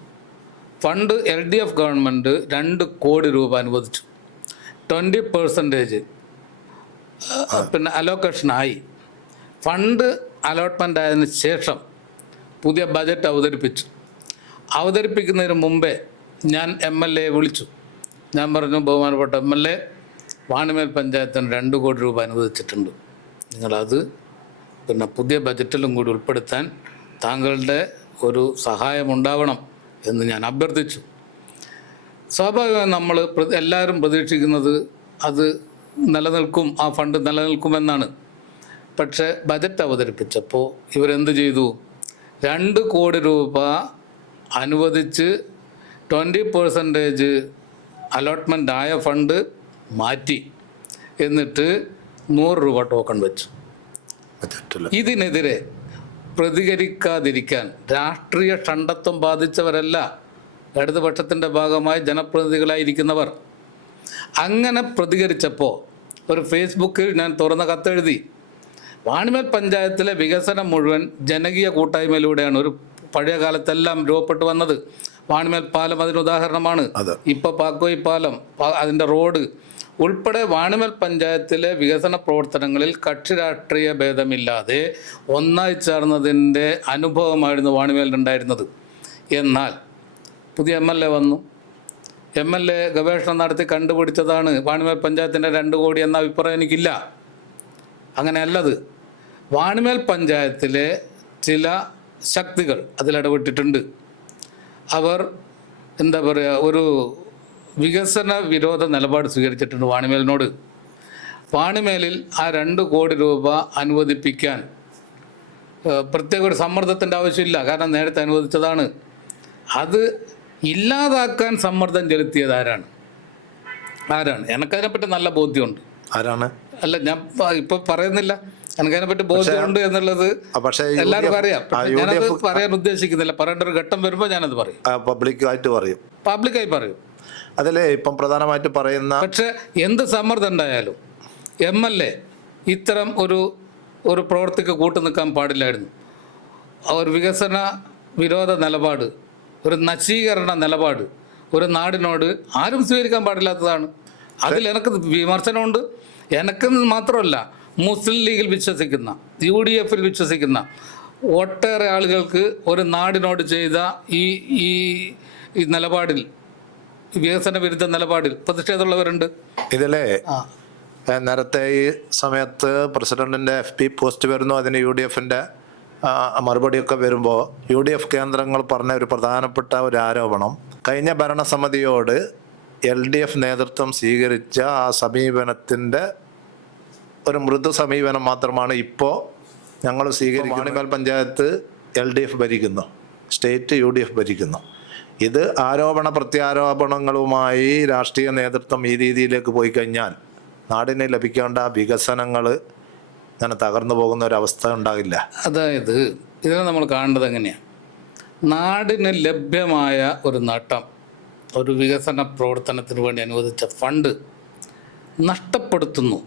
ഫണ്ട് LDF ഗവൺമെൻറ് 2 കോടി രൂപ അനുവദിച്ചു. 20% പിന്നെ അലോക്കേഷനായി. ഫണ്ട് അലോട്ട്മെൻ്റ് ആയതിനു ശേഷം പുതിയ ബജറ്റ് അവതരിപ്പിക്കുന്നതിന് മുമ്പേ ഞാൻ MLA വിളിച്ചു. ഞാൻ പറഞ്ഞു, ബഹുമാനപ്പെട്ട MLA, വാണിമേൽ പഞ്ചായത്തിന് 2 കോടി രൂപ അനുവദിച്ചിട്ടുണ്ട്. നിങ്ങളത് പുതിയ ബജറ്റിലും കൂടി ഉൾപ്പെടുത്താൻ താങ്കളുടെ ഒരു സഹായമുണ്ടാവണം എന്ന് ഞാൻ അഭ്യർത്ഥിച്ചു. സ്വാഭാവികമായി നമ്മൾ എല്ലാവരും പ്രതീക്ഷിക്കുന്നത് അത് നിലനിൽക്കും, ആ ഫണ്ട് നിലനിൽക്കുമെന്നാണ്. പക്ഷേ ബജറ്റ് അവതരിപ്പിച്ചപ്പോൾ ഇവരെന്ത് ചെയ്തു? 2 കോടി രൂപ അനുവദിച്ച് 20% അലോട്ട്മെൻ്റ് ആയ ഫണ്ട് മാറ്റി, എന്നിട്ട് 100 രൂപ ടോക്കൺ വെച്ചു. ഇതിനെതിരെ പ്രതികരിക്കാതിരിക്കാൻ രാഷ്ട്രീയ ഷണ്ടത്വം ബാധിച്ചവരല്ല ഇടതുപക്ഷത്തിൻ്റെ ഭാഗമായി ജനപ്രതിനിധികളായിരിക്കുന്നവർ. അങ്ങനെ പ്രതികരിച്ചപ്പോൾ ഒരു ഫേസ്ബുക്കിൽ ഞാൻ തുറന്ന കത്തെഴുതി. വാണിമേൽ പഞ്ചായത്തിലെ വികസനം മുഴുവൻ ജനകീയ കൂട്ടായ്മയിലൂടെയാണ് ഒരു പഴയ കാലത്തെല്ലാം രൂപപ്പെട്ടു വന്നത്. വാണിമേൽ പാലം അതിന് ഉദാഹരണമാണ്. ഇപ്പോൾ പാക്കോയി പാലം, അതിൻ്റെ റോഡ് ഉൾപ്പെടെ വാണിമേൽ പഞ്ചായത്തിലെ വികസന പ്രവർത്തനങ്ങളിൽ കക്ഷി രാഷ്ട്രീയ ഭേദമില്ലാതെ ഒന്നായി ചേർന്നതിൻ്റെ അനുഭവമായിരുന്നു വാണിമേലിനുണ്ടായിരുന്നത്. എന്നാൽ പുതിയ MLA വന്നു. MLA ഗവേഷണം നടത്തി കണ്ടുപിടിച്ചതാണ് വാണിമേൽ പഞ്ചായത്തിൻ്റെ 2 കോടി എന്ന അഭിപ്രായം എനിക്കില്ല. അങ്ങനെയല്ലത്. വാണിമേൽ പഞ്ചായത്തിലെ ചില ശക്തികൾ അതിലിടപെട്ടിട്ടുണ്ട്. അവർ എന്താ പറയുക, ഒരു വികസന വിരോധ നിലപാട് സ്വീകരിച്ചിട്ടുണ്ട് വാണിമേലിനോട്. വാണിമേലിൽ ആ 2 കോടി രൂപ അനുവദിപ്പിക്കാൻ പ്രത്യേക ഒരു സമ്മർദ്ദത്തിൻ്റെ ആവശ്യമില്ല. കാരണം നേരത്തെ അനുവദിച്ചതാണ്. അത് ഇല്ലാതാക്കാൻ സമ്മർദ്ദം ചെലുത്തിയത് ആരാണ്? എനിക്കതിനെപ്പറ്റി നല്ല ബോധ്യമുണ്ട്. ആരാണ്? അല്ല, ഞാൻ ഇപ്പോൾ പറയുന്നില്ല. എനിക്കതിനെപ്പറ്റി ബോധ്യമുണ്ട് എന്നുള്ളത് എല്ലാവരും അറിയാം. ഞാനത് പറയാൻ ഉദ്ദേശിക്കുന്നില്ല. പറയേണ്ട ഒരു ഘട്ടം വരുമ്പോൾ ഞാനത് പറയും, പബ്ലിക്കായി പറയും. അതിലെ ഇപ്പം പ്രധാനമായിട്ട് പറയുന്ന, പക്ഷെ എന്ത് സമ്മർദ്ദം ഉണ്ടായാലും MLA ഇത്തരം ഒരു പ്രവൃത്തിക്ക് കൂട്ടു നിൽക്കാൻ പാടില്ലായിരുന്നു. ഒരു വികസന വിരോധ നിലപാട്, ഒരു നശീകരണ നിലപാട് ഒരു നാടിനോട് ആരും സ്വീകരിക്കാൻ പാടില്ലാത്തതാണ്. അതിൽ എനിക്ക് വിമർശനമുണ്ട്. എനിക്ക് മാത്രമല്ല, മുസ്ലിം ലീഗിൽ വിശ്വസിക്കുന്ന, UDFൽ വിശ്വസിക്കുന്ന ഒട്ടേറെ ആളുകൾക്ക് ഒരു നാടിനോട് ചെയ്ത ഈ നിലപാടിൽ, വികസന വിരുദ്ധ നിലപാടിൽ പ്രതിഷേധമുള്ളവരുണ്ട്. ഇതിലെ നേരത്തെ ഈ സമയത്ത് പ്രസിഡന്റിന്റെ FB പോസ്റ്റ് വരുന്നു, അതിന് UDFന്റെ മറുപടിയൊക്കെ വരുമ്പോൾ UDF കേന്ദ്രങ്ങൾ പറഞ്ഞ ഒരു പ്രധാനപ്പെട്ട ഒരു ആരോപണം, കഴിഞ്ഞ ഭരണസമിതിയോട് LDF നേതൃത്വം സ്വീകരിച്ച ആ സമീപനത്തിൻ്റെ ഒരു മൃദു സമീപനം മാത്രമാണ് ഇപ്പോൾ ഞങ്ങൾ സ്വീകരിക്കുന്നത്. വാണിമേൽ പഞ്ചായത്ത് LDF ഭരിക്കുന്നു, സ്റ്റേറ്റ് UDF ഭരിക്കുന്നു. ഇത് ആരോപണ പ്രത്യാരോപണങ്ങളുമായി രാഷ്ട്രീയ നേതൃത്വം ഈ രീതിയിലേക്ക് പോയി കഴിഞ്ഞാൽ നാടിന് ലഭിക്കേണ്ട വികസനങ്ങൾ അങ്ങനെ തകർന്നു പോകുന്ന ഒരവസ്ഥ ഉണ്ടാകില്ല. അതായത് ഇതിനെ നമ്മൾ കാണേണ്ടത് എങ്ങനെയാണ്? നാടിന് ലഭ്യമായ ഒരു നേട്ടം, ഒരു വികസന പ്രവർത്തനത്തിന് വേണ്ടി അനുവദിച്ച ഫണ്ട് നഷ്ടപ്പെടുത്തുന്നു.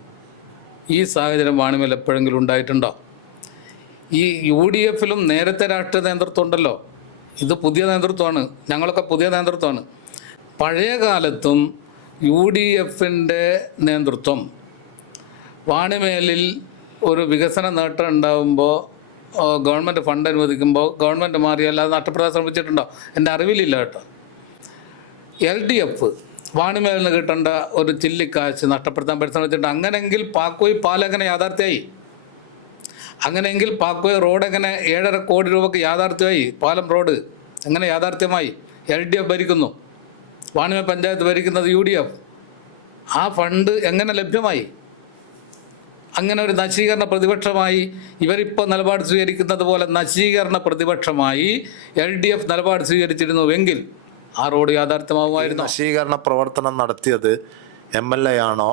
ഈ സാഹചര്യം വാണിമേൽ എപ്പോഴെങ്കിലും ഉണ്ടായിട്ടുണ്ടോ? ഈ UDFലും നേരത്തെ രാഷ്ട്രീയ നേതൃത്വം ഉണ്ടല്ലോ. ഇത് പുതിയ നേതൃത്വമാണ്, ഞങ്ങളൊക്കെ പുതിയ നേതൃത്വമാണ്. പഴയ കാലത്തും UDFൻ്റെ നേതൃത്വം വാണിമേലിൽ ഒരു വികസന നേട്ടം ഉണ്ടാകുമ്പോൾ ഗവൺമെൻറ് ഫണ്ട് അനുവദിക്കുമ്പോൾ ഗവൺമെൻറ് മാറിയാൽ അത് നഷ്ടപ്പെടാൻ ശ്രമിച്ചിട്ടുണ്ടോ? എൻ്റെ അറിവിലില്ല കേട്ടോ. LDF വാണിമേലിന് കിട്ടേണ്ട ഒരു ചില്ലിക്കാശ് നഷ്ടപ്പെടുത്താൻ പരിശ്രമിച്ചിട്ടുണ്ട്. അങ്ങനെയെങ്കിൽ പാക്കോയി പാലം എങ്ങനെ യാഥാർത്ഥ്യമായി? അങ്ങനെയെങ്കിൽ പാക്കോയി റോഡ് എങ്ങനെ 7.5 കോടി രൂപയ്ക്ക് യാഥാർത്ഥ്യമായി? പാലം റോഡ് എങ്ങനെ യാഥാർത്ഥ്യമായി? LDF ഭരിക്കുന്നു, വാണിമേൽ പഞ്ചായത്ത് ഭരിക്കുന്നത് UDF. ആ ഫണ്ട് എങ്ങനെ ലഭ്യമായി? അങ്ങനെ ഒരു നശീകരണ പ്രതിപക്ഷമായി ഇവരിപ്പോൾ നിലപാട് സ്വീകരിക്കുന്നത് പോലെ നശീകരണ പ്രതിപക്ഷമായി LDF നിലപാട് സ്വീകരിച്ചിരുന്നുവെങ്കിൽ ആ റോഡ് യാഥാർത്ഥ്യമാകുമായിരുന്നു. നശീകരണ പ്രവർത്തനം നടത്തിയത് MLA ആണോ,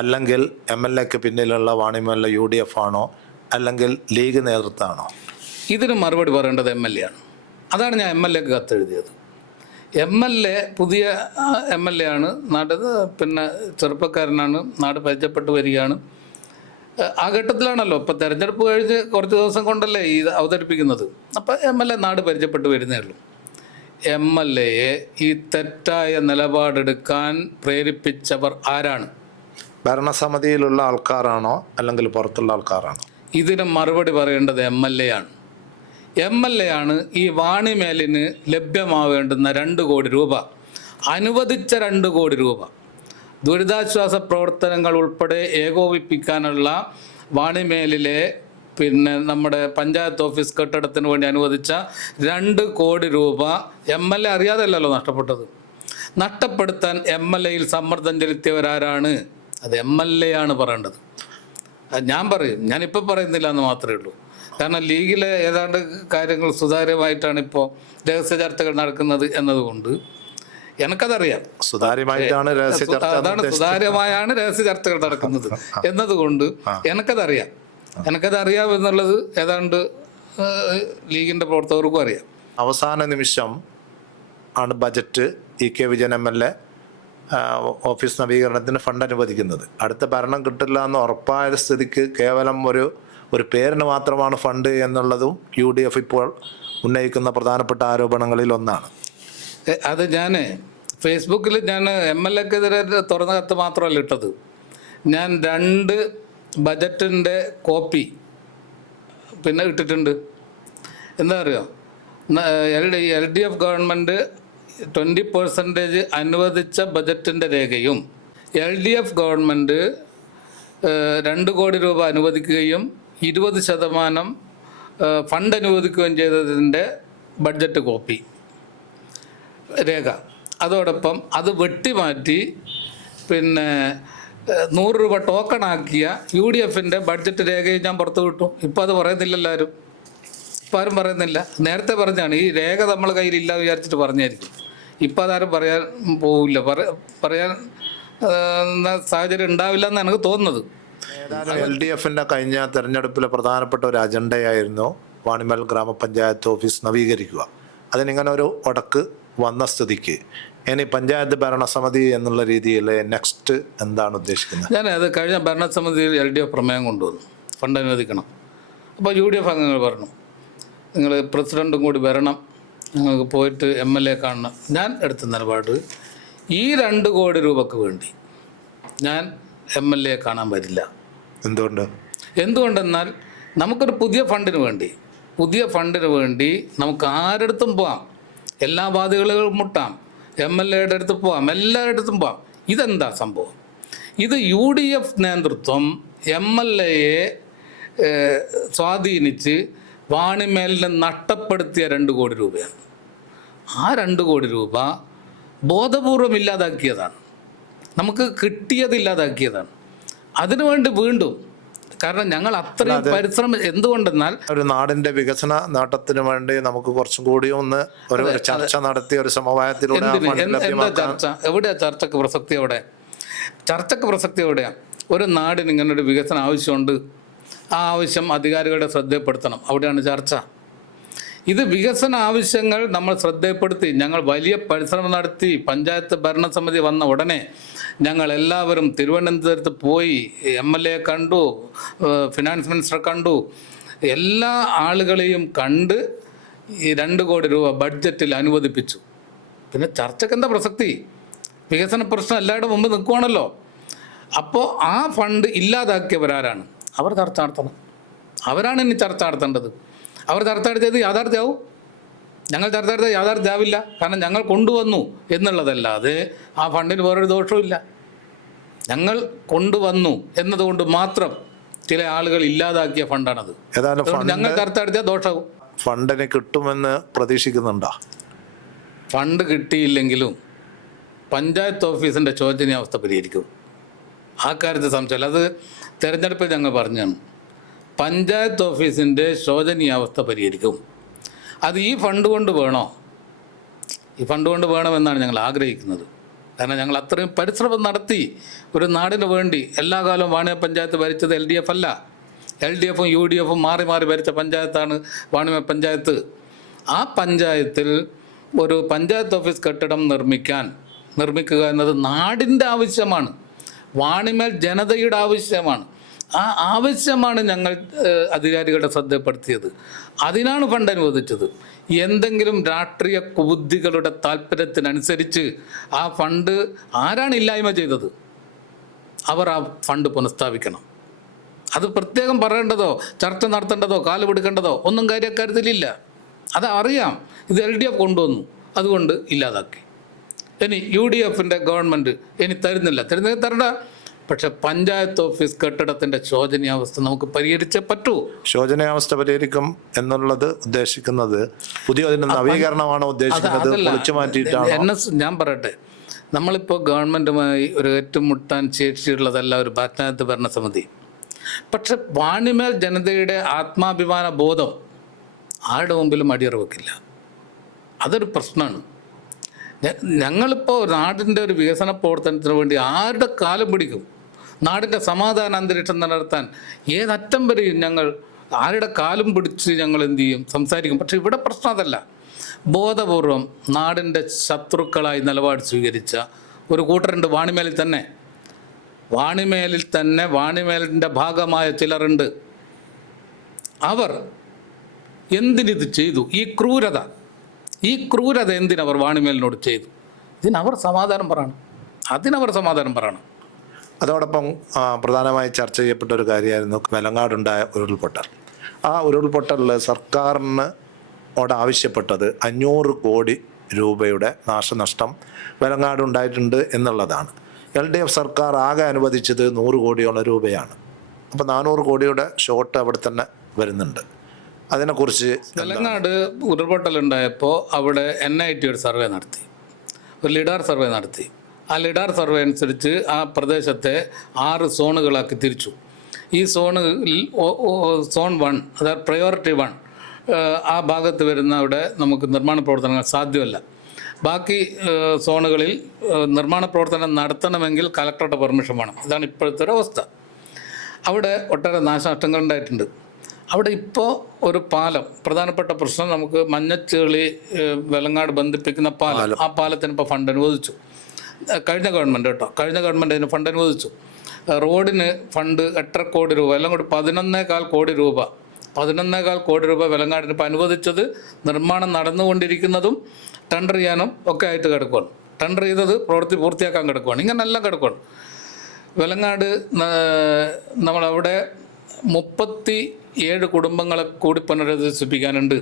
അല്ലെങ്കിൽ MLAക്ക് പിന്നിലുള്ള വാണിമേലിലെ UDF ആണോ, അല്ലെങ്കിൽ ലീഗ് നേതൃത്വമാണോ? ഇതിന് മറുപടി പറയേണ്ടത് MLA ആണ്. അതാണ് ഞാൻ MLAക്ക് കത്തെഴുതിയത്. MLA പുതിയ MLA ആണ്, നാട് ചെറുപ്പക്കാരനാണ്, നാട് പരിചയപ്പെട്ട് വരികയാണ്. ആ ഘട്ടത്തിലാണല്ലോ, ഇപ്പം തെരഞ്ഞെടുപ്പ് കഴിഞ്ഞ് കുറച്ച് ദിവസം കൊണ്ടല്ലേ ഇത് അവതരിപ്പിക്കുന്നത്. അപ്പം MLA നാട് പരിചയപ്പെട്ട് വരുന്നേ ഉള്ളൂ. MLAയെ ഈ തെറ്റായ നിലപാടെടുക്കാൻ പ്രേരിപ്പിച്ചവർ ആരാണ്? ഭരണസമിതിയിലുള്ള ആൾക്കാരാണോ അല്ലെങ്കിൽ പുറത്തുള്ള ആൾക്കാരാണോ? ഇതിന് മറുപടി പറയേണ്ടത് MLA ആണ്. MLA ആണ് ഈ വാണിമേലിന് ലഭ്യമാവേണ്ടുന്ന 2 കോടി രൂപ, അനുവദിച്ച 2 കോടി രൂപ ദുരിതാശ്വാസ പ്രവർത്തനങ്ങൾ ഉൾപ്പെടെ ഏകോപിപ്പിക്കാനുള്ള വാണിമേലിലെ നമ്മുടെ പഞ്ചായത്ത് ഓഫീസ് കെട്ടിടത്തിന് വേണ്ടി അനുവദിച്ച 2 കോടി രൂപ MLA അറിയാതല്ലോ നഷ്ടപ്പെട്ടത്. നഷ്ടപ്പെടുത്താൻ MLAയിൽ സമ്മർദ്ദം ചെലുത്തിയവരാരാണ്? അത് MLA ആണ് പറയേണ്ടത്. ഞാൻ പറയും, ഞാനിപ്പോൾ പറയുന്നില്ല എന്ന് മാത്രമേ ഉള്ളൂ. കാരണം ലീഗിലെ ഏതാണ്ട് കാര്യങ്ങൾ സുതാര്യമായിട്ടാണ് ഇപ്പോൾ രഹസ്യ ചർച്ചകൾ നടക്കുന്നത് എന്നതുകൊണ്ട് എനിക്കതറിയാം. സുതാര്യമായിട്ടാണ് അതാണ് സുതാര്യമായാണ് രഹസ്യ ചർച്ചകൾ നടക്കുന്നത് എന്നതുകൊണ്ട് എനിക്കതറിയാം എന്നുള്ളത് ഏതാണ്ട് ലീഗിൻ്റെ പ്രവർത്തകർക്കും അറിയാം. അവസാന നിമിഷം ആണ് budget EK Vijayan MLA office നവീകരണത്തിന് ഫണ്ട് അനുവദിക്കുന്നത്. അടുത്ത ഭരണം കിട്ടില്ല എന്ന് ഉറപ്പായ സ്ഥിതിക്ക് കേവലം ഒരു പേരിന് മാത്രമാണ് ഫണ്ട് എന്നുള്ളതും UDF ഇപ്പോൾ ഉന്നയിക്കുന്ന പ്രധാനപ്പെട്ട ആരോപണങ്ങളിൽ ഒന്നാണ്. അത് ഞാൻ ഫേസ്ബുക്കിൽ MLAക്കെതിരെ തുറന്ന കത്ത് മാത്രമല്ല ഇട്ടത്. ഞാൻ 2 ബജറ്റിൻ്റെ കോപ്പി ഇട്ടിട്ടുണ്ട്. എന്താ അറിയോ, LDF ഗവൺമെൻറ് 20% അനുവദിച്ച ബജറ്റിൻ്റെ രേഖയും LDF ഗവൺമെൻറ് 2 കോടി രൂപ അനുവദിക്കുകയും 20% ഫണ്ട് അനുവദിക്കുകയും ചെയ്തതിൻ്റെ ബഡ്ജറ്റ് കോപ്പി രേഖ, അതോടൊപ്പം അത് വെട്ടിമാറ്റി 100 രൂപ ടോക്കൺ ആക്കിയ UDFൻ്റെ ബഡ്ജറ്റ് രേഖയും ഞാൻ പുറത്തു വിട്ടു. ഇപ്പോൾ അത് പറയുന്നില്ലല്ലോ ആരും. ഇപ്പം ആരും പറയുന്നില്ല. നേരത്തെ പറഞ്ഞാണ് ഈ രേഖ നമ്മളെ കയ്യിലില്ല വിചാരിച്ചിട്ട് പറഞ്ഞായിരിക്കും. ഇപ്പം അതാരും പറയാൻ പോവില്ല, പറയാൻ സാഹചര്യം ഉണ്ടാവില്ല എന്ന് എനിക്ക് തോന്നുന്നത്. LDFൻ്റെ കഴിഞ്ഞ തെരഞ്ഞെടുപ്പിലെ പ്രധാനപ്പെട്ട ഒരു അജണ്ടയായിരുന്നു വാണിമേൽ ഗ്രാമപഞ്ചായത്ത് ഓഫീസ് നവീകരിക്കുക. അതിനിങ്ങനെ ഒരു ഉടക്ക് വന്ന സ്ഥിതിക്ക് ഇനി പഞ്ചായത്ത് ഭരണസമിതി എന്നുള്ള രീതിയിൽ നെക്സ്റ്റ് എന്താണ് ഉദ്ദേശിക്കുന്നത്? ഞാൻ അത് കഴിഞ്ഞ ഭരണസമിതിയിൽ LDF പ്രമേയം കൊണ്ടുവന്നു, ഫണ്ട് അനുവദിക്കണം. അപ്പോൾ UDF അംഗങ്ങൾ പറഞ്ഞു, നിങ്ങൾ പ്രസിഡൻറ്റും കൂടി വരണം, ഞങ്ങൾക്ക് പോയിട്ട് MLA കാണണം. ഞാൻ എടുത്ത നിലപാട്, ഈ 2 കോടി രൂപക്ക് വേണ്ടി ഞാൻ MLA കാണാൻ വരില്ല. എന്തുകൊണ്ടെന്നാൽ നമുക്കൊരു പുതിയ ഫണ്ടിന് വേണ്ടി നമുക്ക് ആരടുത്തും പോവാം, എല്ലാ വാദികളും മുട്ടാം, MLAയുടെ അടുത്ത് പോവാം, എല്ലാവരുടെ അടുത്തും പോവാം. ഇതെന്താ സംഭവം? ഇത് UDF നേതൃത്വം MLAയെ സ്വാധീനിച്ച് വാണിമേലിന് നഷ്ടപ്പെടുത്തിയ 2 കോടി രൂപയാണ്. ആ 2 കോടി രൂപ ബോധപൂർവം ഇല്ലാതാക്കിയതാണ്, നമുക്ക് കിട്ടിയതില്ലാതാക്കിയതാണ്. അതിനുവേണ്ടി വീണ്ടും, കാരണം ഞങ്ങൾ അത്രയും പരിശ്രമം, എന്തുകൊണ്ടെന്നാൽ ഒരു നാടിന്റെ വികസന നേട്ടത്തിന് വേണ്ടി നമുക്ക് കുറച്ചും കൂടി ഒന്ന് ഒരു ചർച്ച നടത്തി ഒരു സമവായത്തിലൂടെ എന്താ ചർച്ച? എവിടെയാ ചർച്ചക്ക് പ്രസക്തി? ചർച്ചക്ക് പ്രസക്തി എവിടെയാണ്? ഒരു നാടിന് ഇങ്ങനൊരു വികസനം ആവശ്യമുണ്ട്, ആ ആവശ്യം അധികാരികളുടെ ശ്രദ്ധയിൽപ്പെടുത്തണം, അവിടെയാണ് ചർച്ച. ഇത് വികസന ആവശ്യങ്ങൾ നമ്മൾ ശ്രദ്ധയിൽപ്പെടുത്തി, ഞങ്ങൾ വലിയ പരിശ്രമം നടത്തി. പഞ്ചായത്ത് ഭരണസമിതി വന്ന ഉടനെ ഞങ്ങൾ എല്ലാവരും തിരുവനന്തപുരത്ത് പോയി MLA കണ്ടു, ഫിനാൻസ് മിനിസ്റ്ററെ കണ്ടു, എല്ലാ ആളുകളെയും കണ്ട് ഈ 2 കോടി രൂപ ബഡ്ജറ്റിൽ അനുവദിപ്പിച്ചു. പിന്നെ ചർച്ചയ്ക്ക് എന്താ പ്രസക്തി? വികസന പ്രശ്നം എല്ലാവരുടെ മുമ്പ് നിൽക്കുവാണല്ലോ. അപ്പോൾ ആ ഫണ്ട് ഇല്ലാതാക്കിയവരാരാണ്? അവർ ചർച്ച നടത്തണം. അവരാണ് ഇനി ചർച്ച നടത്തേണ്ടത്. അവർ ചർച്ച നടത്തിയത് യാഥാർത്ഥ്യമാവും. ഞങ്ങൾ ചർച്ച നടത്തിയത് യാഥാർത്ഥ്യമാവില്ല. കാരണം ഞങ്ങൾ കൊണ്ടുവന്നു എന്നുള്ളതല്ലാതെ ആ ഫണ്ടിന് വേറൊരു ദോഷവുമില്ല. ഞങ്ങൾ കൊണ്ടുവന്നു എന്നതുകൊണ്ട് മാത്രം ചില ആളുകൾ ഇല്ലാതാക്കിയ ഫണ്ടാണത്. ഞങ്ങൾ ചർച്ച നടത്തിയ ദോഷവും. ഫണ്ടിന് കിട്ടുമെന്ന് പ്രതീക്ഷിക്കുന്നുണ്ടോ? ഫണ്ട് കിട്ടിയില്ലെങ്കിലും പഞ്ചായത്ത് ഓഫീസിൻ്റെ ശോചനീയാവസ്ഥ പരിഹരിക്കും. ആ കാര്യത്തിൽ സംശയമില്ല. അത് തെരഞ്ഞെടുപ്പിൽ ഞങ്ങൾ പറഞ്ഞാണ്, പഞ്ചായത്ത് ഓഫീസിൻ്റെ ശോചനീയാവസ്ഥ പരിഹരിക്കും. അത് ഈ ഫണ്ട് കൊണ്ട് വേണോ? ഈ ഫണ്ട് കൊണ്ട് വേണമെന്നാണ് ഞങ്ങൾ ആഗ്രഹിക്കുന്നത്. കാരണം ഞങ്ങൾ അത്രയും പരിശ്രമം നടത്തി ഒരു നാടിന് വേണ്ടി. എല്ലാ കാലവും വാണിമേൽ പഞ്ചായത്ത് ഭരിച്ചത് LDF അല്ല, LDFും UDFും മാറി മാറി ഭരിച്ച പഞ്ചായത്താണ് വാണിമേൽ പഞ്ചായത്ത്. ആ പഞ്ചായത്തിൽ ഒരു പഞ്ചായത്ത് ഓഫീസ് കെട്ടിടം നിർമ്മിക്കുക എന്നത് നാടിൻ്റെ ആവശ്യമാണ്, വാണിമേൽ ജനതയുടെ ആവശ്യമാണ്. ആ ആവശ്യമാണ് ഞങ്ങൾ അധികാരികളുടെ ശ്രദ്ധപ്പെടുത്തിയത്. അതിനാണ് ഫണ്ട് അനുവദിച്ചത്. എന്തെങ്കിലും രാഷ്ട്രീയ കുബുദ്ധികളുടെ താല്പര്യത്തിനനുസരിച്ച് ആ ഫണ്ട് ആരാണ് ഇല്ലായ്മ ചെയ്തത്? അവർ ആ ഫണ്ട് പുനഃസ്ഥാപിക്കണം. അത് പ്രത്യേകം പറയേണ്ടതോ ചർച്ച നടത്തേണ്ടതോ കാല് പിടിക്കേണ്ടതോ ഒന്നും കാര്യക്കാര്യത്തിലില്ല. അത് അറിയാം, ഇത് LDF കൊണ്ടുവന്നു, അതുകൊണ്ട് ഇല്ലാതാക്കി. ഇനി UDFൻ്റെ ഗവൺമെൻറ് ഇനി തരുന്നില്ല, തരണ്ട. പക്ഷെ പഞ്ചായത്ത് ഓഫീസ് കെട്ടിടത്തിൻ്റെ ശോചനീയാവസ്ഥ നമുക്ക് പരിഹരിച്ചേ പറ്റൂ. ശോചനീയാവസ്ഥ പരിഹരിക്കും എന്നുള്ളത് ഉദ്ദേശിക്കുന്നത് പുതിയ നവീകരണമാണോ ഉദ്ദേശിക്കുന്നത്? പൊളിച്ചു മാറ്റിയിട്ടാണ്? ഞാൻ പറയട്ടെ, നമ്മളിപ്പോൾ ഗവൺമെൻറ്റുമായി ഒരു ഏറ്റുമുട്ടാൻ ശേഷിയുള്ളതല്ല ഒരു പഞ്ചായത്ത് ഭരണസമിതി. പക്ഷെ വാണിമേൽ ജനതയുടെ ആത്മാഭിമാന ബോധം ആരുടെ മുമ്പിലും അടിയറ വെക്കില്ല. അതൊരു പ്രശ്നമാണ്. ഞങ്ങളിപ്പോൾ നാടിൻ്റെ ഒരു വികസന പ്രവർത്തനത്തിന് വേണ്ടി ആരുടെ കാലം പിടിക്കും? നാടിൻ്റെ സമാധാന അന്തരീക്ഷം നിലനിർത്താൻ ഏതറ്റം വരെയും ഞങ്ങൾ ആരുടെ കാലും പിടിച്ച് ഞങ്ങൾ എന്ത് ചെയ്യും, സംസാരിക്കും. പക്ഷെ ഇവിടെ പ്രശ്നം അതല്ല. ബോധപൂർവം നാടിൻ്റെ ശത്രുക്കളായി നിലപാട് സ്വീകരിച്ച ഒരു കൂട്ടരുണ്ട് വാണിമേലിൽ തന്നെ. വാണിമേലിൻ്റെ ഭാഗമായ ചിലരുണ്ട്. അവർ എന്തിനിത് ചെയ്തു? ഈ ക്രൂരത എന്തിനവർ വാണിമേലിനോട് ചെയ്തു? അതിനവർ സമാധാനം പറയണം. അതോടൊപ്പം പ്രധാനമായി ചർച്ച ചെയ്യപ്പെട്ട ഒരു കാര്യമായിരുന്നു വെലങ്ങാടുണ്ടായ ഉരുൾപൊട്ടൽ. ആ ഉരുൾപൊട്ടലിൽ സർക്കാരിനോട് ആവശ്യപ്പെട്ടത് 500 കോടി രൂപയുടെ നാശനഷ്ടം വെലങ്ങാടുണ്ടായിട്ടുണ്ട് എന്നുള്ളതാണ്. LDF സർക്കാർ ആകെ അനുവദിച്ചത് 100 കോടിയോളം രൂപയാണ്. അപ്പോൾ 400 കോടിയുടെ ഷോർട്ട് അവിടെ തന്നെ വരുന്നുണ്ട്. അതിനെക്കുറിച്ച് വെലങ്ങാട് ഉരുൾപൊട്ടലുണ്ടായപ്പോൾ അവിടെ NIT ഒരു സർവേ നടത്തി, ഒരു ലിഡാർ സർവേ നടത്തി. ആ ലിഡാർ സർവേ അനുസരിച്ച് ആ പ്രദേശത്തെ 6 സോണുകളാക്കി തിരിച്ചു. ഈ സോണിൽ സോൺ 1, അതായത് പ്രയോറിറ്റി 1, ആ ഭാഗത്ത് വരുന്ന അവിടെ നമുക്ക് നിർമ്മാണ പ്രവർത്തനങ്ങൾ സാധ്യമല്ല. ബാക്കി സോണുകളിൽ നിർമ്മാണ പ്രവർത്തനം നടത്തണമെങ്കിൽ കളക്ടറുടെ പെർമിഷൻ വേണം. ഇതാണ് ഇപ്പോഴത്തെ ഒരു അവസ്ഥ. അവിടെ ഒട്ടേറെ നാശനഷ്ടങ്ങൾ ഉണ്ടായിട്ടുണ്ട്. അവിടെ ഇപ്പോൾ ഒരു പാലം, പ്രധാനപ്പെട്ട പ്രശ്നം നമുക്ക് മഞ്ഞച്ചേളി വെലങ്ങാട് ബന്ധിപ്പിക്കുന്ന പാലം, ആ പാലത്തിന് ഇപ്പോൾ ഫണ്ട് അനുവദിച്ചു. കഴിഞ്ഞ ഗവൺമെൻറ് അതിന് ഫണ്ട് അനുവദിച്ചു. റോഡിന് ഫണ്ട് 8.5 കോടി രൂപ, എല്ലാം കൂടി 11.25 കോടി രൂപ വെലങ്ങാടിന് ഇപ്പോൾ അനുവദിച്ചത്. നിർമ്മാണം നടന്നുകൊണ്ടിരിക്കുന്നതും ടെൻഡർ ചെയ്യാനും ഒക്കെ ആയിട്ട് കിടക്കുകയാണ്. ടെൻഡർ ചെയ്തത് പൂർത്തിയാക്കാൻ കിടക്കുകയാണ്. ഇങ്ങനെല്ലാം കിടക്കുകയാണ്. വെലങ്ങാട് നമ്മളവിടെ 37 കുടുംബങ്ങളെ കൂടി പുനരധിവസിപ്പിക്കാനുണ്ട്.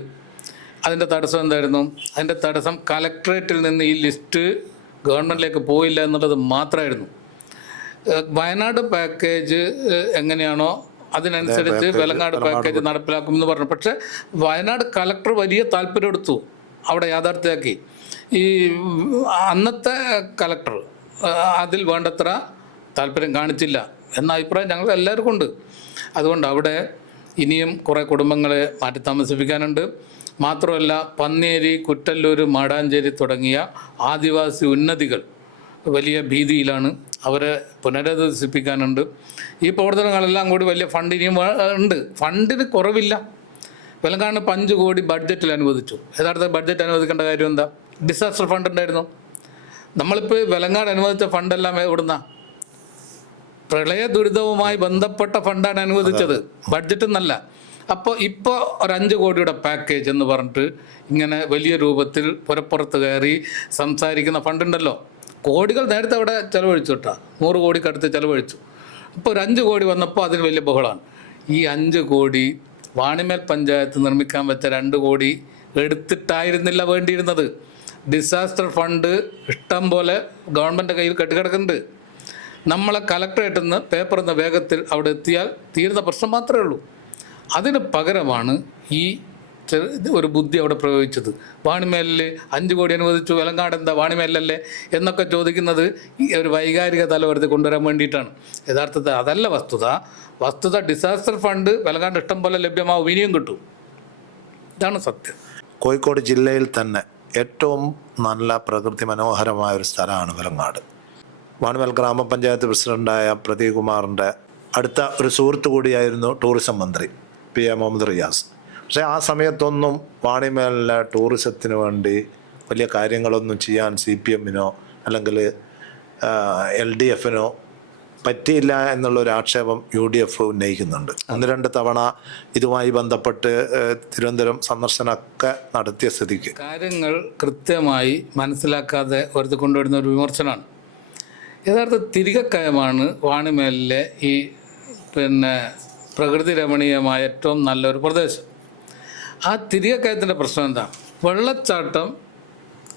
അതിൻ്റെ തടസ്സം എന്തായിരുന്നു? അതിൻ്റെ തടസ്സം കലക്ട്രേറ്റിൽ നിന്ന് ഈ ലിസ്റ്റ് ഗവൺമെൻറ്റിലേക്ക് പോയില്ല എന്നുള്ളത് മാത്രമായിരുന്നു. വയനാട് പാക്കേജ് എങ്ങനെയാണോ അതിനനുസരിച്ച് വെലങ്ങാട് പാക്കേജ് നടപ്പിലാക്കുമെന്ന് പറഞ്ഞു. പക്ഷേ വയനാട് കലക്ടർ വലിയ താല്പര്യം എടുത്തു, അവിടെ യാഥാർത്ഥ്യമാക്കി. ഈ അന്നത്തെ കലക്ടർ അതിൽ വേണ്ടത്ര താല്പര്യം കാണിച്ചില്ല എന്ന അഭിപ്രായം ഞങ്ങൾ എല്ലാവർക്കും ഉണ്ട്. അതുകൊണ്ട് അവിടെ ഇനിയും കുറേ കുടുംബങ്ങളെ മാറ്റി താമസിപ്പിക്കാനുണ്ട്. മാത്രമല്ല, പന്നേരി, കുറ്റല്ലൂർ, മാടാഞ്ചേരി തുടങ്ങിയ ആദിവാസി ഉന്നതികൾ വലിയ ഭീതിയിലാണ്. അവരെ പുനരധിവസിപ്പിക്കാനുണ്ട്. ഈ പ്രവർത്തനങ്ങളെല്ലാം കൂടി വലിയ ഫണ്ട് ഇനിയും ഉണ്ട്. ഫണ്ടിന് കുറവില്ല. വെലങ്ങാടിന് 5 കോടി ബഡ്ജറ്റിൽ അനുവദിച്ചു. യഥാർത്ഥ ബഡ്ജറ്റ് അനുവദിക്കേണ്ട കാര്യം എന്താ? ഡിസാസ്റ്റർ ഫണ്ട് ഉണ്ടായിരുന്നു. നമ്മളിപ്പോൾ വെലങ്ങാട് അനുവദിച്ച ഫണ്ടെല്ലാം എവിടുന്ന? പ്രളയ ദുരിതവുമായി ബന്ധപ്പെട്ട ഫണ്ടാണ് അനുവദിച്ചത്, ബഡ്ജറ്റ് എന്നല്ല. അപ്പോൾ ഇപ്പോൾ ഒരു 5 കോടിയുടെ പാക്കേജ് എന്ന് പറഞ്ഞിട്ട് ഇങ്ങനെ വലിയ രൂപത്തിൽ പുറത്ത് കയറി സംസാരിക്കുന്ന ഫണ്ടുണ്ടല്ലോ. കോടികൾ നേരത്തെ അവിടെ ചിലവഴിച്ചു കേട്ടോ, 100 കോടിക്കടുത്ത് ചിലവഴിച്ചു. ഇപ്പോൾ ഒരു 5 കോടി വന്നപ്പോൾ അതിന് വലിയ ബഹളമാണ്. ഈ 5 കോടി വാണിമേൽ പഞ്ചായത്ത് നിർമ്മിക്കാൻ വെച്ച 2 കോടി എടുത്തിട്ടായിരുന്നില്ല വേണ്ടിയിരുന്നത്. ഡിസാസ്റ്റർ ഫണ്ട് ഇഷ്ടം പോലെ ഗവൺമെൻറ് കയ്യിൽ കെട്ടിക്കിടക്കുന്നുണ്ട്. നമ്മളെ കലക്ടറേറ്റിൽ നിന്ന് പേപ്പർ എന്ന വേഗത്തിൽ അവിടെ എത്തിയാൽ തീരുന്ന പ്രശ്നം മാത്രമേ ഉള്ളൂ. അതിന് പകരമാണ് ഈ ഒരു ബുദ്ധി അവിടെ പ്രയോഗിച്ചത്. വാണിമേലിൽ 5 കോടി അനുവദിച്ചു, വെലങ്ങാട് എന്താ വാണിമേലല്ലേ എന്നൊക്കെ ചോദിക്കുന്നത് ഈ ഒരു വൈകാരിക തലവരുത്തി കൊണ്ടുവരാൻ വേണ്ടിയിട്ടാണ്. യഥാർത്ഥത്തിൽ അതല്ല വസ്തുത ഡിസാസ്റ്റർ ഫണ്ട് വെലങ്ങാട് ഇഷ്ടം പോലെ ലഭ്യമാവും, ഇനിയും കിട്ടും. ഇതാണ് സത്യം. കോഴിക്കോട് ജില്ലയിൽ തന്നെ ഏറ്റവും നല്ല പ്രകൃതി മനോഹരമായ ഒരു സ്ഥലമാണ് വെലങ്ങാട്. വാണിമേൽ ഗ്രാമപഞ്ചായത്ത് പ്രസിഡൻ്റായ പ്രദീപ് കുമാറിൻ്റെ അടുത്ത ഒരു സുഹൃത്തു കൂടിയായിരുന്നു ടൂറിസം മന്ത്രി PA മുഹമ്മദ് റിയാസ്. പക്ഷേ ആ സമയത്തൊന്നും വാണിമേലിലെ ടൂറിസത്തിന് വേണ്ടി വലിയ കാര്യങ്ങളൊന്നും ചെയ്യാൻ CPM-നോ അല്ലെങ്കിൽ LDF-നോ പറ്റിയില്ല എന്നുള്ളൊരു ആക്ഷേപം UDF ഉന്നയിക്കുന്നുണ്ട്. 1-2 തവണ ഇതുമായി ബന്ധപ്പെട്ട് തിരുവനന്തപുരം സന്ദർശനമൊക്കെ നടത്തിയ സ്ഥിതിക്ക് കാര്യങ്ങൾ കൃത്യമായി മനസ്സിലാക്കാതെ ഒരുത്ത് കൊണ്ടുവരുന്ന ഒരു വിമർശനമാണ്. യഥാർത്ഥ തിരികെ കയമാണ് വാണിമേലിലെ ഈ പ്രകൃതി രമണീയമായ ഏറ്റവും നല്ലൊരു പ്രദേശം. ആ തിരികെ കയറ്റത്തിൻ്റെ പ്രശ്നം എന്താ? വെള്ളച്ചാട്ടം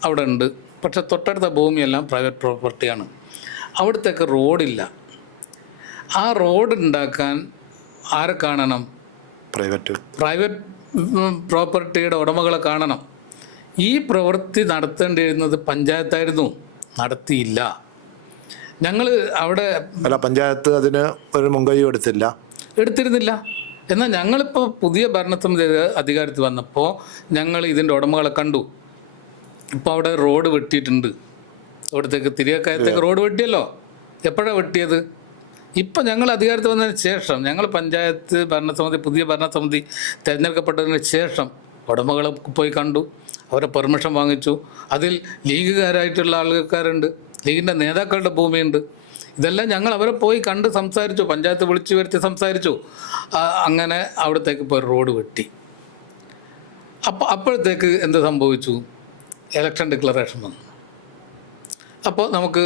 അവിടെ ഉണ്ട്, പക്ഷെ തൊട്ടടുത്ത ഭൂമിയെല്ലാം പ്രൈവറ്റ് പ്രോപ്പർട്ടിയാണ്. അവിടത്തേക്ക് റോഡില്ല. ആ റോഡ് ഉണ്ടാക്കാൻ ആരെ കാണണം? പ്രൈവറ്റ് പ്രോപ്പർട്ടിയുടെ ഉടമകളെ കാണണം. ഈ പ്രവൃത്തി നടത്തേണ്ടിയിരുന്നത് പഞ്ചായത്തായിരുന്നു, നടത്തിയില്ല. ഞങ്ങൾ അവിടെ പഞ്ചായത്ത് അതിന് ഒരു മുൻകൈയും എടുത്തിരുന്നില്ല. എന്നാൽ ഞങ്ങളിപ്പോൾ പുതിയ ഭരണസമിതി അധികാരത്തിൽ വന്നപ്പോൾ ഞങ്ങൾ ഇതിൻ്റെ ഉടമകളെ കണ്ടു. ഇപ്പോൾ അവിടെ റോഡ് വെട്ടിയിട്ടുണ്ട്. അവിടത്തേക്ക് തിരികെക്കയത്തേക്ക് റോഡ് വെട്ടിയല്ലോ. എപ്പോഴാണ് വെട്ടിയത്? ഇപ്പം ഞങ്ങൾ അധികാരത്തിൽ വന്നതിന് ശേഷം, ഞങ്ങൾ പഞ്ചായത്ത് ഭരണസമിതി, പുതിയ ഭരണസമിതി തിരഞ്ഞെടുക്കപ്പെട്ടതിന് ശേഷം ഉടമകളെ പോയി കണ്ടു, അവരെ പെർമിഷൻ വാങ്ങിച്ചു. അതിൽ ലീഗുകാരായിട്ടുള്ള ആൾക്കാരുണ്ട്, ലീഗിൻ്റെ നേതാക്കളുടെ ഭൂമിയുണ്ട്. ഇതെല്ലാം ഞങ്ങൾ അവരെ പോയി കണ്ട് സംസാരിച്ചു, പഞ്ചായത്ത് വിളിച്ചു വരുത്തി സംസാരിച്ചു. അങ്ങനെ അവിടത്തേക്ക് പോയി റോഡ് വെട്ടി. അപ്പോഴത്തേക്ക് എന്ത് സംഭവിച്ചു? ഇലക്ഷൻ ഡിക്ലറേഷൻ വന്നു. അപ്പോൾ നമുക്ക്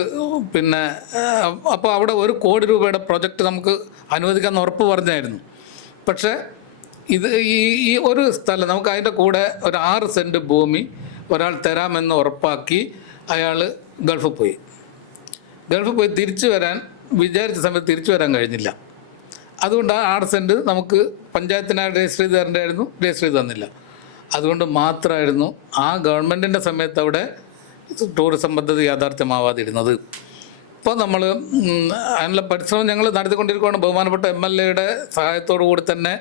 അപ്പോൾ അവിടെ 1 കോടി രൂപയുടെ പ്രൊജക്റ്റ് നമുക്ക് അനുവദിക്കാമെന്ന് ഉറപ്പ് പറഞ്ഞായിരുന്നു. പക്ഷേ ഈ ഒരു സ്ഥലം നമുക്ക് അതിൻ്റെ കൂടെ ഒരു 6 സെൻറ്റ് ഭൂമി ഒരാൾ തരാമെന്ന് ഉറപ്പാക്കി അയാൾ ഗൾഫിൽ പോയി തിരിച്ചു വരാൻ വിചാരിച്ച സമയത്ത് തിരിച്ചു വരാൻ കഴിഞ്ഞില്ല. അതുകൊണ്ട് ആ 6 സെൻറ്റ് നമുക്ക് പഞ്ചായത്തിനായി രജിസ്റ്റർ ചെയ്ത് തരേണ്ടായിരുന്നു, രജിസ്റ്റർ ചെയ്ത് തന്നില്ല. അതുകൊണ്ട് മാത്രമായിരുന്നു ആ ഗവൺമെൻറ്റിൻ്റെ സമയത്ത് അവിടെ ടൂറിസം പദ്ധതി യാഥാർത്ഥ്യമാവാതിരുന്നത്. ഇപ്പോൾ നമ്മൾ അതിനുള്ള പരിശ്രമം ഞങ്ങൾ നടത്തിക്കൊണ്ടിരിക്കുകയാണ്. ബഹുമാനപ്പെട്ട MLAയുടെ സഹായത്തോടു കൂടി തന്നെ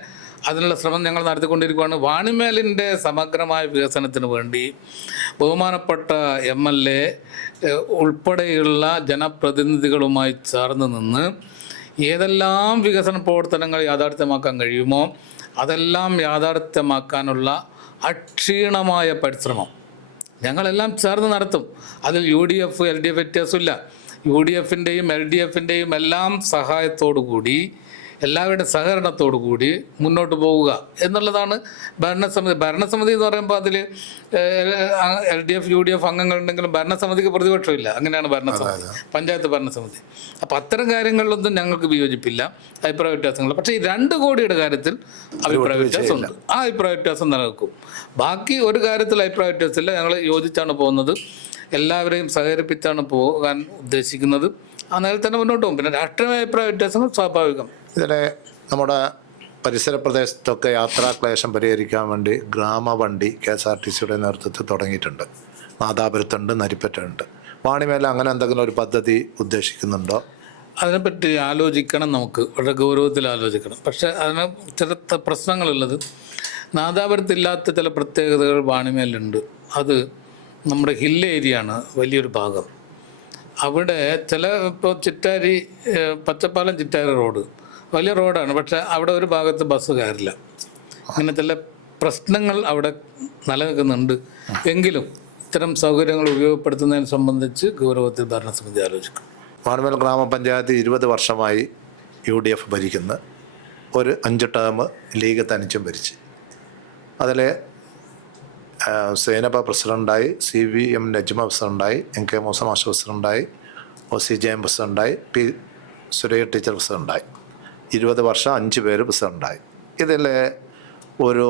അതിനുള്ള ശ്രമം ഞങ്ങൾ നടത്തിക്കൊണ്ടിരിക്കുകയാണ്. വാണിമേലിൻ്റെ സമഗ്രമായ വികസനത്തിന് വേണ്ടി ബഹുമാനപ്പെട്ട MLA ഉൾപ്പെടെയുള്ള ജനപ്രതിനിധികളുമായി ചേർന്ന് നിന്ന് ഏതെല്ലാം വികസന പ്രവർത്തനങ്ങൾ യാഥാർത്ഥ്യമാക്കാൻ കഴിയുമോ അതെല്ലാം യാഥാർത്ഥ്യമാക്കാനുള്ള അക്ഷീണമായ പരിശ്രമം ഞങ്ങളെല്ലാം ചേർന്ന് നടത്തും. അതിൽ UDF LDF വ്യത്യാസമില്ല. UDFൻ്റെയും LDFൻ്റെയും എല്ലാം സഹായത്തോടു കൂടി, എല്ലാവരുടെ സഹകരണത്തോടു കൂടി മുന്നോട്ട് പോവുക എന്നുള്ളതാണ് ഭരണസമിതി എന്ന് പറയുമ്പോൾ അതിൽ LDF UDF അംഗങ്ങളുണ്ടെങ്കിലും ഭരണസമിതിക്ക് പ്രതിപക്ഷമില്ല. അങ്ങനെയാണ് ഭരണസമിതി, പഞ്ചായത്ത് ഭരണസമിതി. അപ്പോൾ അത്തരം കാര്യങ്ങളിലൊന്നും ഞങ്ങൾക്ക് വിയോജിപ്പില്ല, അഭിപ്രായ വ്യത്യാസങ്ങൾ. പക്ഷേ ഈ 2 കോടിയുടെ കാര്യത്തിൽ അഭിപ്രായ വ്യത്യാസമുണ്ട്. ആ അഭിപ്രായ വ്യത്യാസം നിലനിൽക്കും. ബാക്കി ഒരു കാര്യത്തിൽ അഭിപ്രായ വ്യത്യാസമില്ല. ഞങ്ങൾ യോജിച്ചാണ് പോകുന്നത്, എല്ലാവരെയും സഹകരിപ്പിച്ചാണ് പോകാൻ ഉദ്ദേശിക്കുന്നത്. ആ നേരത്തെ തന്നെ മുന്നോട്ട് പോകും. പിന്നെ രാഷ്ട്രീയ അഭിപ്രായ വ്യത്യാസങ്ങൾ സ്വാഭാവികം. ഇതിനെ നമ്മുടെ പരിസര പ്രദേശത്തൊക്കെ യാത്രാക്ലേശം പരിഹരിക്കാൻ വേണ്ടി ഗ്രാമവണ്ടി KSRTCയുടെ നേതൃത്വത്തിൽ തുടങ്ങിയിട്ടുണ്ട്. നാദാപുരത്തുണ്ട്, നരിപ്പറ്റുണ്ട്. വാണിമേല അങ്ങനെ എന്തെങ്കിലും ഒരു പദ്ധതി ഉദ്ദേശിക്കുന്നുണ്ടോ? അതിനെപ്പറ്റി ആലോചിക്കണം, നമുക്ക് വളരെ ഗൗരവത്തിൽ ആലോചിക്കണം. പക്ഷേ അതിന് ചില പ്രശ്നങ്ങളുള്ളത്. നാദാപുരത്തില്ലാത്ത ചില പ്രത്യേകതകൾ വാണിമേലുണ്ട്. അത് നമ്മുടെ ഹിൽ ഏരിയ ആണ് വലിയൊരു ഭാഗം. അവിടെ ഇപ്പോൾ ചിറ്റാരി, പച്ചപ്പാലം ചിറ്റാരി റോഡ് വലിയ റോഡാണ്, പക്ഷേ അവിടെ ഒരു ഭാഗത്ത് ബസ് കയറില്ല. അങ്ങനെ ചില പ്രശ്നങ്ങൾ അവിടെ നിലനിൽക്കുന്നുണ്ട്. എങ്കിലും ഇത്തരം സൗകര്യങ്ങൾ ഉപയോഗപ്പെടുത്തുന്നതിനെ സംബന്ധിച്ച് ഗൗരവത്തിൽ ഭരണസമിതി ആലോചിക്കും. വാണിമേൽ ഗ്രാമപഞ്ചായത്ത് 20 വർഷമായി UDF ഭരിക്കുന്ന, ഒരു 5 ടേം ലീഗ് തനിച്ചും ഭരിച്ച്. അതിലെ സൈനബ പ്രസിഡൻ്റായി, CVM നജ്മ പ്രസിഡൻ്റായി, NK മൂസ മാഷ് പ്രസിഡൻ്റായി, OC ജയം പ്രസിഡൻ്റായി, P സുരയ്യ ടീച്ചർ പ്രസിഡൻ്റായി. 20 വർഷം 5 പേര് പ്രസിഡൻ്റായി. ഇതിലെ ഒരു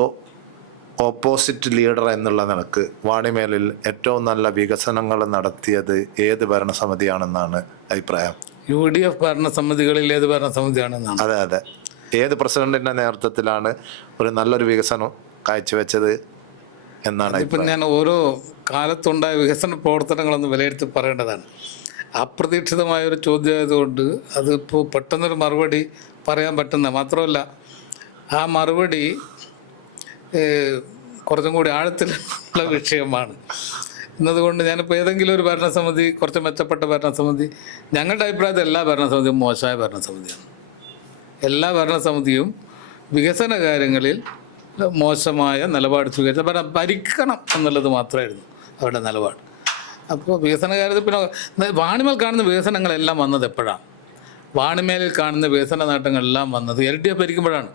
ഓപ്പോസിറ്റ് ലീഡർ എന്നുള്ള നിലക്ക് വാണിമേലിൽ ഏറ്റവും നല്ല വികസനങ്ങൾ നടത്തിയത് ഏത് ഭരണസമിതിയാണെന്നാണ് അഭിപ്രായം? UDF ഭരണസമിതികളിൽ ഏത് ഭരണസമിതിയാണെന്നാണ്? അതെ. ഏത് പ്രസിഡന്റിൻ്റെ നേതൃത്വത്തിലാണ് ഒരു നല്ലൊരു വികസനം കാഴ്ചവെച്ചത് എന്നാണ് ഇപ്പം ഞാൻ ഓരോ കാലത്തുണ്ടായ വികസന പ്രവർത്തനങ്ങളൊന്ന് വിലയിരുത്തി പറയേണ്ടതാണ്. അപ്രതീക്ഷിതമായൊരു ചോദ്യമായതുകൊണ്ട് അതിപ്പോൾ പെട്ടെന്നൊരു മറുപടി പറയാൻ പറ്റുന്ന മാത്രമല്ല, ആ മറുപടി കുറച്ചും കൂടി ആഴത്തിലുള്ള വിഷയമാണ്. എന്നതുകൊണ്ട് ഞാനിപ്പോൾ ഏതെങ്കിലും ഒരു ഭരണസമിതി, കുറച്ച് മെച്ചപ്പെട്ട ഭരണസമിതി, ഞങ്ങളുടെ അഭിപ്രായത്തിൽ എല്ലാ ഭരണസമിതിയും മോശമായ ഭരണസമിതിയാണ്. എല്ലാ ഭരണസമിതിയും വികസന കാര്യങ്ങളിൽ മോശമായ നിലപാട് സ്വീകരിച്ച ഭരിക്കണം എന്നുള്ളത് മാത്രമായിരുന്നു അവരുടെ നിലപാട്. അപ്പോൾ വികസന കാര്യത്തിൽ പിന്നെ വാണിമേൽ കാണുന്ന വികസനങ്ങളെല്ലാം വന്നത് എപ്പോഴാണ്? വാണിമേലിൽ കാണുന്ന വികസന നേട്ടങ്ങളെല്ലാം വന്നത് LDF ഭരിക്കുമ്പോഴാണ്.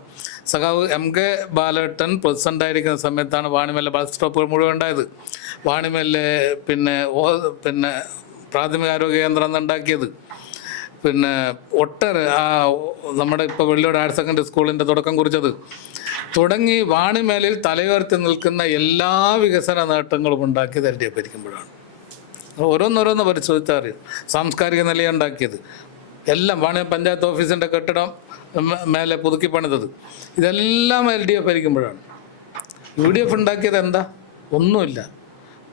സഖാവ് MK ബാലേട്ടൻ പ്രസിഡൻ്റായിരിക്കുന്ന സമയത്താണ് വാണിമേലിലെ ബസ് സ്റ്റോപ്പുകൾ മുഴുവൻ ഉണ്ടായത്. വാണിമേലിലെ പിന്നെ പ്രാഥമിക ആരോഗ്യ കേന്ദ്രം ഉണ്ടാക്കിയത്. പിന്നെ ഒട്ടേറെ നമ്മുടെ ഇപ്പോൾ വെള്ളിയോട് ഹയർ സെക്കൻഡറി സ്കൂളിൻ്റെ തുടക്കം കുറിച്ചത് തുടങ്ങി വാണിമേലിൽ തലയുയർത്തി നിൽക്കുന്ന എല്ലാ വികസന നേട്ടങ്ങളും ഉണ്ടാക്കിയത് LDF ഭരിക്കുമ്പോഴാണ്. ഓരോന്നോരോന്ന് പരിശോധിച്ചാൽ അറിയും. സാംസ്കാരിക നിലയുണ്ടാക്കിയത് എല്ലാം വാണിമേൽ പഞ്ചായത്ത് ഓഫീസിൻ്റെ കെട്ടിടം മേലെ പുതുക്കി പണിതത് ഇതെല്ലാം LDF ഭരിക്കുമ്പോഴാണ്. UDF ഉണ്ടാക്കിയത് എന്താ? ഒന്നുമില്ല.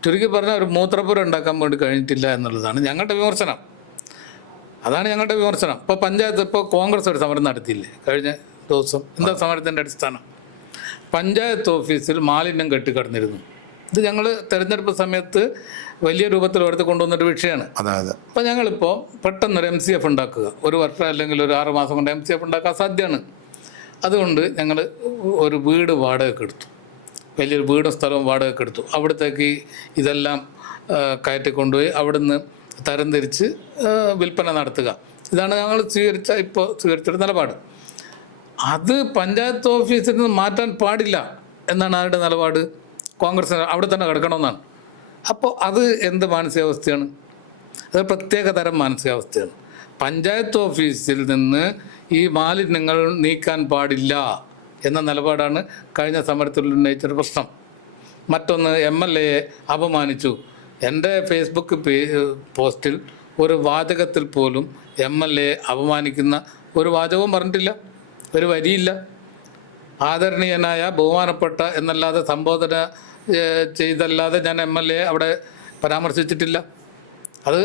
ചുരുക്കി പറഞ്ഞാൽ ഒരു മൂത്രപ്പുര ഉണ്ടാക്കാൻ വേണ്ടി കഴിഞ്ഞിട്ടില്ല എന്നുള്ളതാണ് ഞങ്ങളുടെ വിമർശനം. അതാണ് ഞങ്ങളുടെ വിമർശനം. ഇപ്പോൾ പഞ്ചായത്ത് കോൺഗ്രസ് ഒരു സമരം നടത്തിയില്ലേ കഴിഞ്ഞ ദിവസം? എന്താ സമരത്തിൻ്റെ അടിസ്ഥാനം? പഞ്ചായത്ത് ഓഫീസിൽ മാലിന്യം കെട്ടിക്കിടന്നിരുന്നു. ഇത് ഞങ്ങൾ തെരഞ്ഞെടുപ്പ് സമയത്ത് വലിയ രൂപത്തിൽ എടുത്ത് കൊണ്ടുവന്നൊരു വിഷയമാണ്. അപ്പോൾ ഞങ്ങളിപ്പോൾ പെട്ടെന്നൊരു MCF ഉണ്ടാക്കുക, ഒരു വർഷം അല്ലെങ്കിൽ ഒരു 6 മാസം കൊണ്ട് MCF ഉണ്ടാക്കാൻ സാധ്യമാണ്. അതുകൊണ്ട് ഞങ്ങൾ ഒരു വീട് വാടകയ്ക്ക് എടുത്തു, വലിയൊരു വീടും സ്ഥലവും വാടകയ്ക്ക് എടുത്തു. അവിടത്തേക്ക് ഇതെല്ലാം കയറ്റിക്കൊണ്ടുപോയി അവിടുന്ന് തരംതിരിച്ച് വിൽപ്പന നടത്തുക. ഇതാണ് ഞങ്ങൾ സ്വീകരിച്ചൊരു നിലപാട്. അത് പഞ്ചായത്ത് ഓഫീസിൽ നിന്ന് മാറ്റാൻ പാടില്ല എന്നാണ് ആരുടെ നിലപാട്? കോൺഗ്രസ് അവിടെ തന്നെ കിടക്കണമെന്നാണ്. അപ്പോൾ അത് എന്ത് മാനസികാവസ്ഥയാണ്? അത് പ്രത്യേക തരം മാനസികാവസ്ഥയാണ്. പഞ്ചായത്ത് ഓഫീസിൽ നിന്ന് ഈ മാലിന്യങ്ങൾ നീക്കാൻ പാടില്ല എന്ന നിലപാടാണ് കഴിഞ്ഞ സമരത്തിൽ ഉന്നയിച്ചൊരു പ്രശ്നം. മറ്റൊന്ന്, MLA അപമാനിച്ചു. എൻ്റെ ഫേസ്ബുക്ക് പോസ്റ്റിൽ ഒരു വാചകത്തിൽ പോലും MLA അപമാനിക്കുന്ന ഒരു വാചകവും പറഞ്ഞിട്ടില്ല, ഒരു വരിയില്ല. ആദരണീയനായ ബഹുമാനപ്പെട്ട എന്നല്ലാതെ സംബോധന ചെയ്തല്ലാതെ ഞാൻ MLA അവിടെ പരാമർശിച്ചിട്ടില്ല. അത്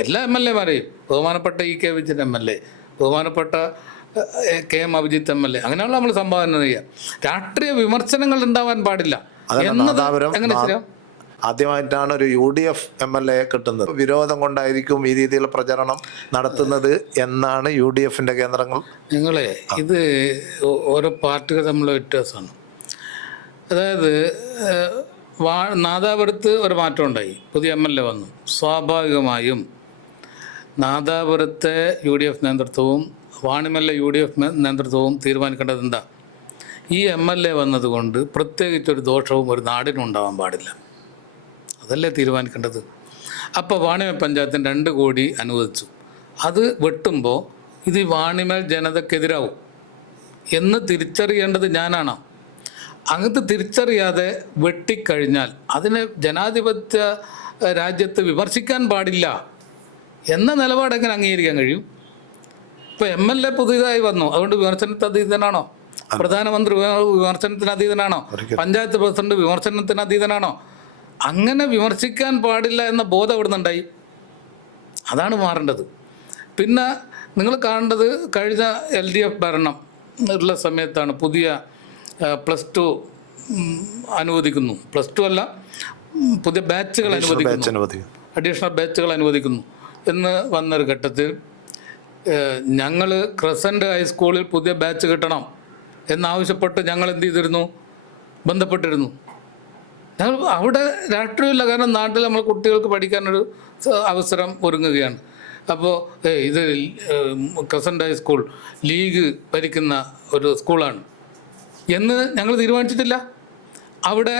എല്ലാ MLA മാരെയും, ബഹുമാനപ്പെട്ട EK വിജയൻ MLA, ബഹുമാനപ്പെട്ട KM അഭിജിത്ത് MLA, അങ്ങനെയുള്ള നമ്മൾ സംഭാവന ചെയ്യുക. രാഷ്ട്രീയ വിമർശനങ്ങൾ ഉണ്ടാവാൻ പാടില്ല എന്നത് എങ്ങനെ ശരിയാവും? ആദ്യമായിട്ടാണ് ഒരു UDF MLA കിട്ടുന്നത്. വിരോധം കൊണ്ടായിരിക്കും ഈ രീതിയിലുള്ള പ്രചരണം നടത്തുന്നത് എന്നാണ് UDFന്റെ കേന്ദ്രങ്ങൾ. നിങ്ങളെ ഇത് ഓരോ പാർട്ടികൾ തമ്മിലുള്ള വ്യത്യാസമാണ്. അതായത് നാദാപുരത്ത് ഒരു മാറ്റം ഉണ്ടായി, പുതിയ MLA വന്നു. സ്വാഭാവികമായും നാദാപുരത്തെ UDF നേതൃത്വവും വാണിമേലിലെ UDF നേതൃത്വവും തീരുമാനിക്കേണ്ടത് എന്താ? ഈ MLA വന്നതുകൊണ്ട് പ്രത്യേകിച്ചൊരു ദോഷവും ഒരു നാടിനും ഉണ്ടാവാൻ പാടില്ല. അതല്ലേ തീരുമാനിക്കേണ്ടത്. അപ്പോൾ വാണിമേൽ പഞ്ചായത്തിന് 2 കോടി അനുവദിച്ചു. അത് വെട്ടുമ്പോൾ ഇത് വാണിമേൽ ജനതക്കെതിരാവും എന്ന് തിരിച്ചറിയേണ്ടത് ഞാനാണ്. അങ്ങനത്തെ തിരിച്ചറിയാതെ വെട്ടിക്കഴിഞ്ഞാൽ അതിനെ ജനാധിപത്യ രാജ്യത്ത് വിമർശിക്കാൻ പാടില്ല എന്ന നിലപാട് എങ്ങനെ അംഗീകരിക്കാൻ കഴിയും? ഇപ്പോൾ MLA പുതിയതായി വന്നു, അതുകൊണ്ട് വിമർശനത്തിന് അതീതനാണോ? പ്രധാനമന്ത്രി വിമർശനത്തിന് അതീതനാണോ? പഞ്ചായത്ത് പ്രസിഡന്റ് വിമർശനത്തിന് അതീതനാണോ? അങ്ങനെ വിമർശിക്കാൻ പാടില്ല എന്ന ബോധം എവിടെ നിന്നുണ്ടായി? അതാണ് മാറേണ്ടത്. പിന്നെ നിങ്ങൾ കാണേണ്ടത് കഴിഞ്ഞ LDF ഭരണം ഉള്ള സമയത്താണ് പുതിയ +2 അനുവദിക്കുന്നു. +2 അല്ല, പുതിയ ബാച്ചുകൾ അനുവദിക്കുന്നു, അഡീഷണൽ ബാച്ചുകൾ അനുവദിക്കുന്നു എന്ന് വന്നൊരു ഘട്ടത്തിൽ ഞങ്ങൾ ക്രസൻറ്റ് ഹൈസ്കൂളിൽ പുതിയ ബാച്ച് കിട്ടണം എന്നാവശ്യപ്പെട്ട് ഞങ്ങൾ എന്ത് ചെയ്തിരുന്നു? ബന്ധപ്പെട്ടിരുന്നു. ഞങ്ങൾ അവിടെ രാഷ്ട്രീയമില്ല, കാരണം നാട്ടിൽ നമ്മൾ കുട്ടികൾക്ക് പഠിക്കാനൊരു അവസരം ഒരുങ്ങുകയാണ്. അപ്പോൾ ഇത് ക്രസൻറ്റ് ഹൈസ്കൂൾ ലീഗ് ഭരിക്കുന്ന ഒരു സ്കൂളാണ് എന്ന് ഞങ്ങൾ തീരുമാനിച്ചിട്ടില്ല. അവിടെ